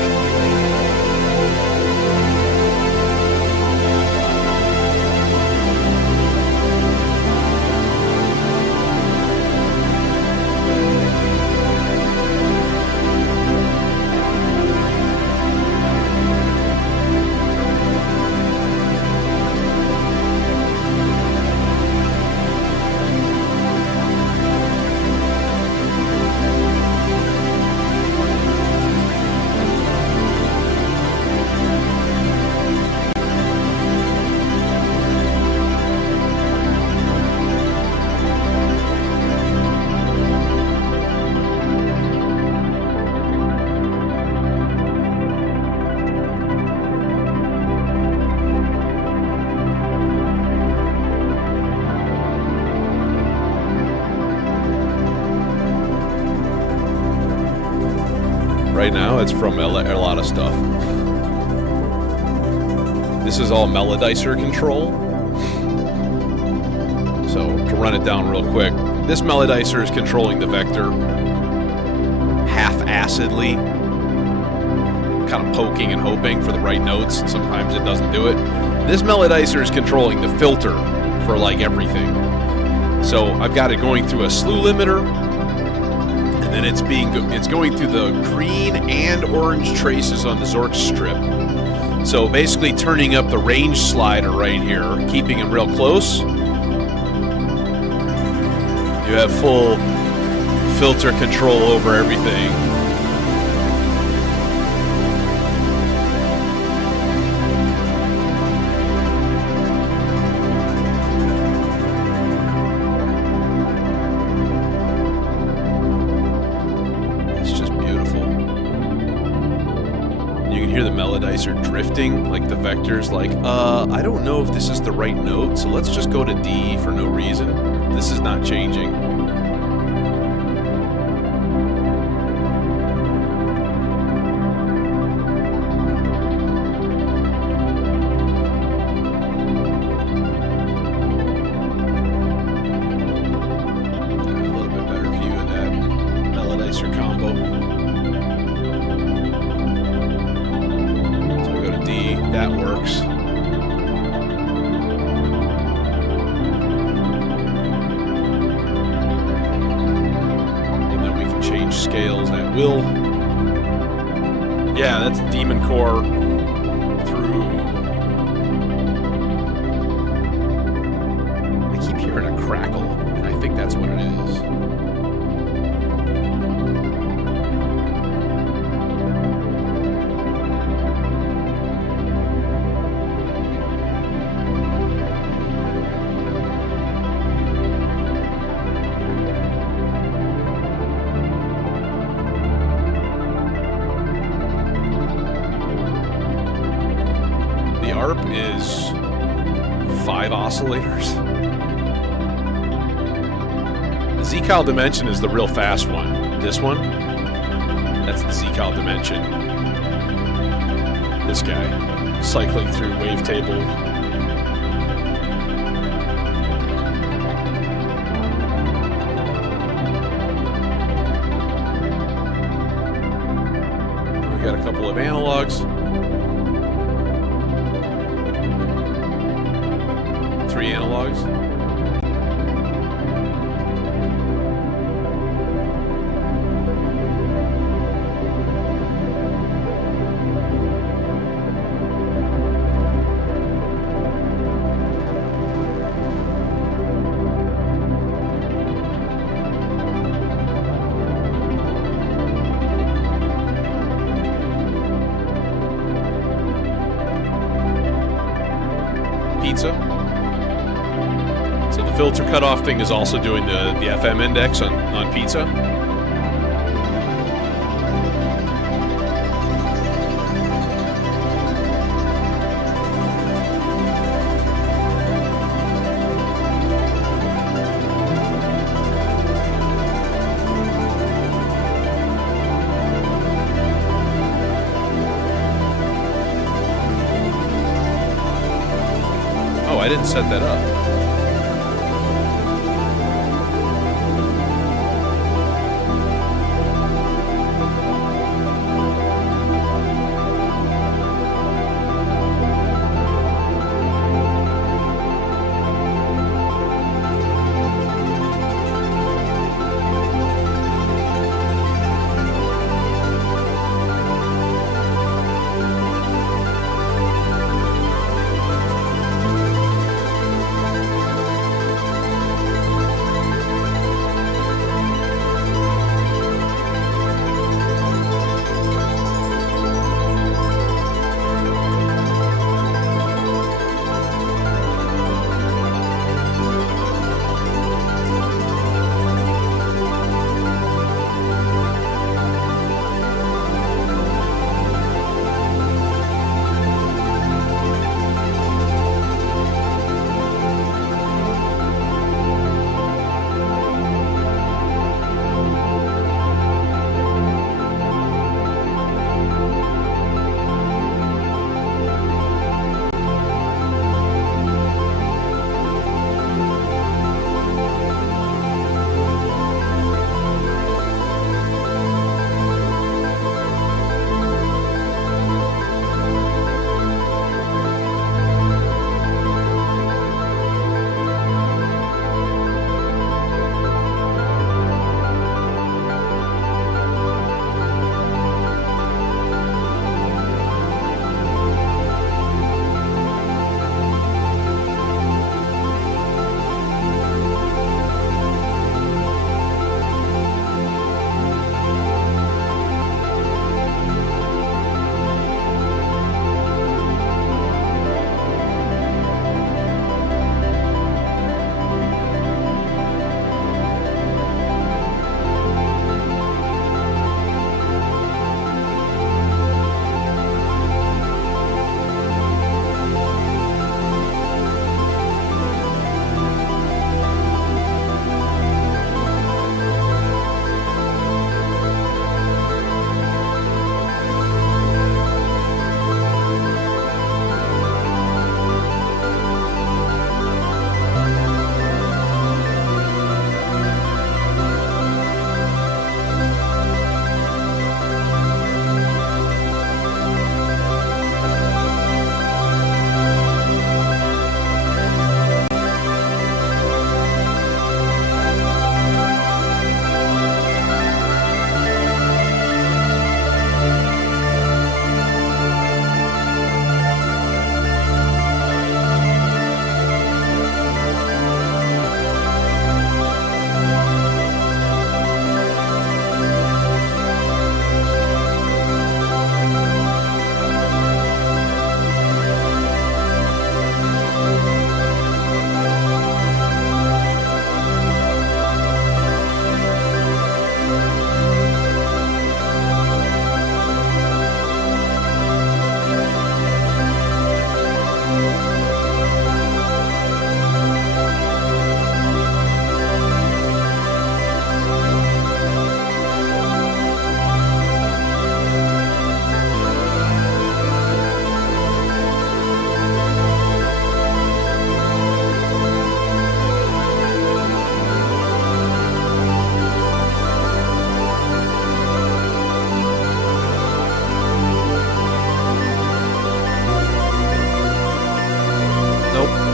Right now, it's from a lot of stuff. This is all melodizer control. So, to run it down real quick, this melodizer is controlling the vector half-assedly, kind of poking and hoping for the right notes. Sometimes it doesn't do it. This melodizer is controlling the filter for like everything. So, I've got it going through a slew limiter, and then it's going through the green and orange traces on the Zork strip. So basically turning up the range slider right here, keeping them real close. You have full filter control over everything. dicer drifting, like the vectors, like, I don't know if this is the right note, so let's just go to D for no reason. This is not changing. A little bit better view of that melodizer combo. That works. And then we can change scales at will. Yeah, that's Demon Core through... I keep hearing a crackle, and I think that's what it is. ARP is 5 oscillators. The Z-Cal Dimension is the real fast one. This one, that's the Z-Cal Dimension. This guy, cycling through wavetable. We got a couple of analogs. 3 analogs. Pizza. So the filter cutoff thing is also doing the FM index on pizza. Oh, I didn't set that up.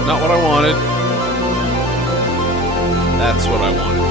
Not what I wanted. That's what I wanted.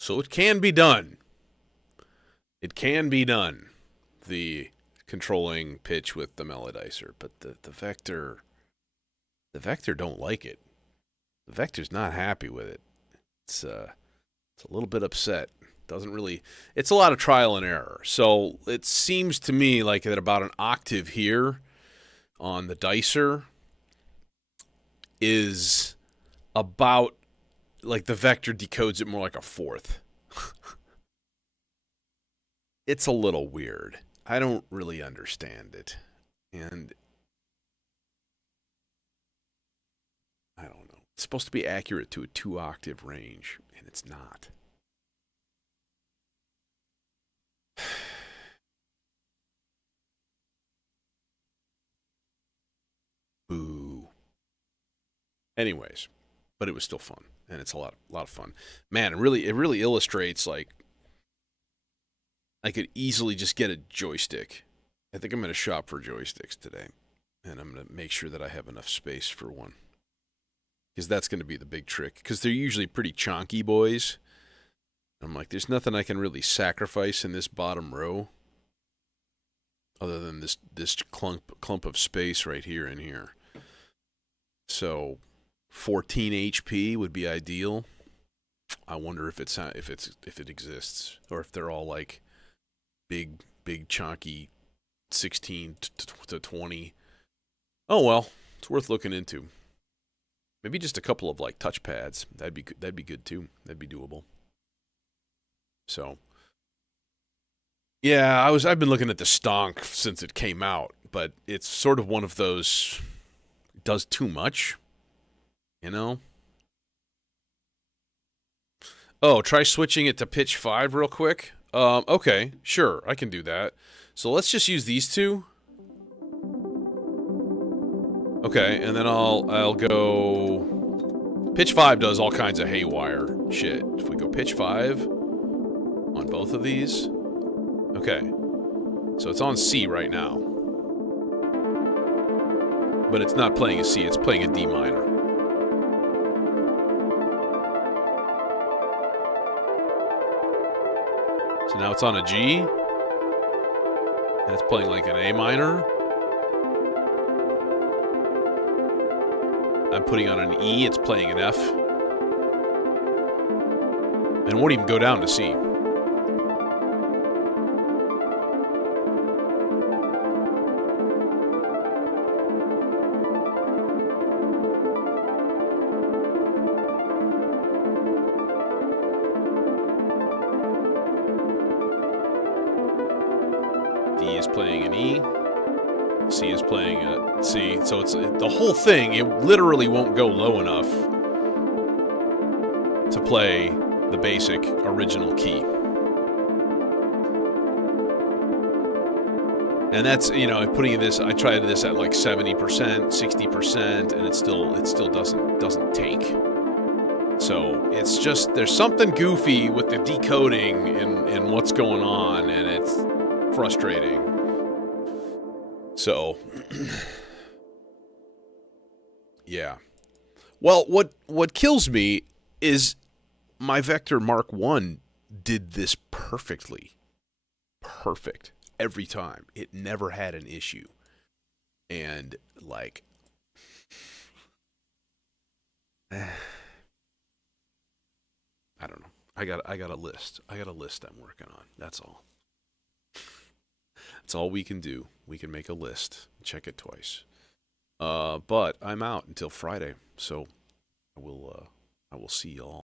So it can be done. It can be done. The controlling pitch with the melodizer, but the Vector don't like it. The Vector's not happy with it. It's a little bit upset. Doesn't really. It's a lot of trial and error. So it seems to me like that about an octave here on the dicer is about like the Vector decodes it more like a fourth. It's a little weird. I don't really understand it. And I don't know. It's supposed to be accurate to a 2-octave range, and it's not. Boo. Anyways, but it was still fun, and it's a lot of fun. Man, it really illustrates like I could easily just get a joystick. I think I'm going to shop for joysticks today, and I'm going to make sure that I have enough space for one. Because that's going to be the big trick. Because they're usually pretty chonky boys. I'm like, there's nothing I can really sacrifice in this bottom row other than this clump of space right here and here. So 14 HP would be ideal. I wonder if it exists, or if they're all like big chunky 16 to 20. Oh well, it's worth looking into. Maybe just a couple of like touch pads. That'd be good too. That'd be doable. So yeah, I've been looking at the Stonk since it came out, but it's sort of one of those, it does too much, you know? Oh, try switching it to pitch 5 real quick. Okay, sure, I can do that. So let's just use these two. Okay, and then I'll go. Pitch 5 does all kinds of haywire shit. If we go pitch 5 on both of these. Okay, so it's on C right now. But it's not playing a C, it's playing a D minor. So now it's on a G. And it's playing like an A minor. I'm putting on an E, it's playing an F. And it won't even go down to C. D is playing an E. C is playing a C. So it's the whole thing, it literally won't go low enough to play the basic original key. And that's, you know, putting in this, I tried this at like 70%, 60%, and it still doesn't take. So it's just, there's something goofy with the decoding and what's going on, and it's frustrating. So, yeah. Well, what kills me is my Vector Mark 1 did this perfectly. Perfect. Every time. It never had an issue. And, like, I don't know. I got a list. I got a list I'm working on. That's all. That's all we can do. We can make a list. Check it twice. But I'm out until Friday, so I will see y'all.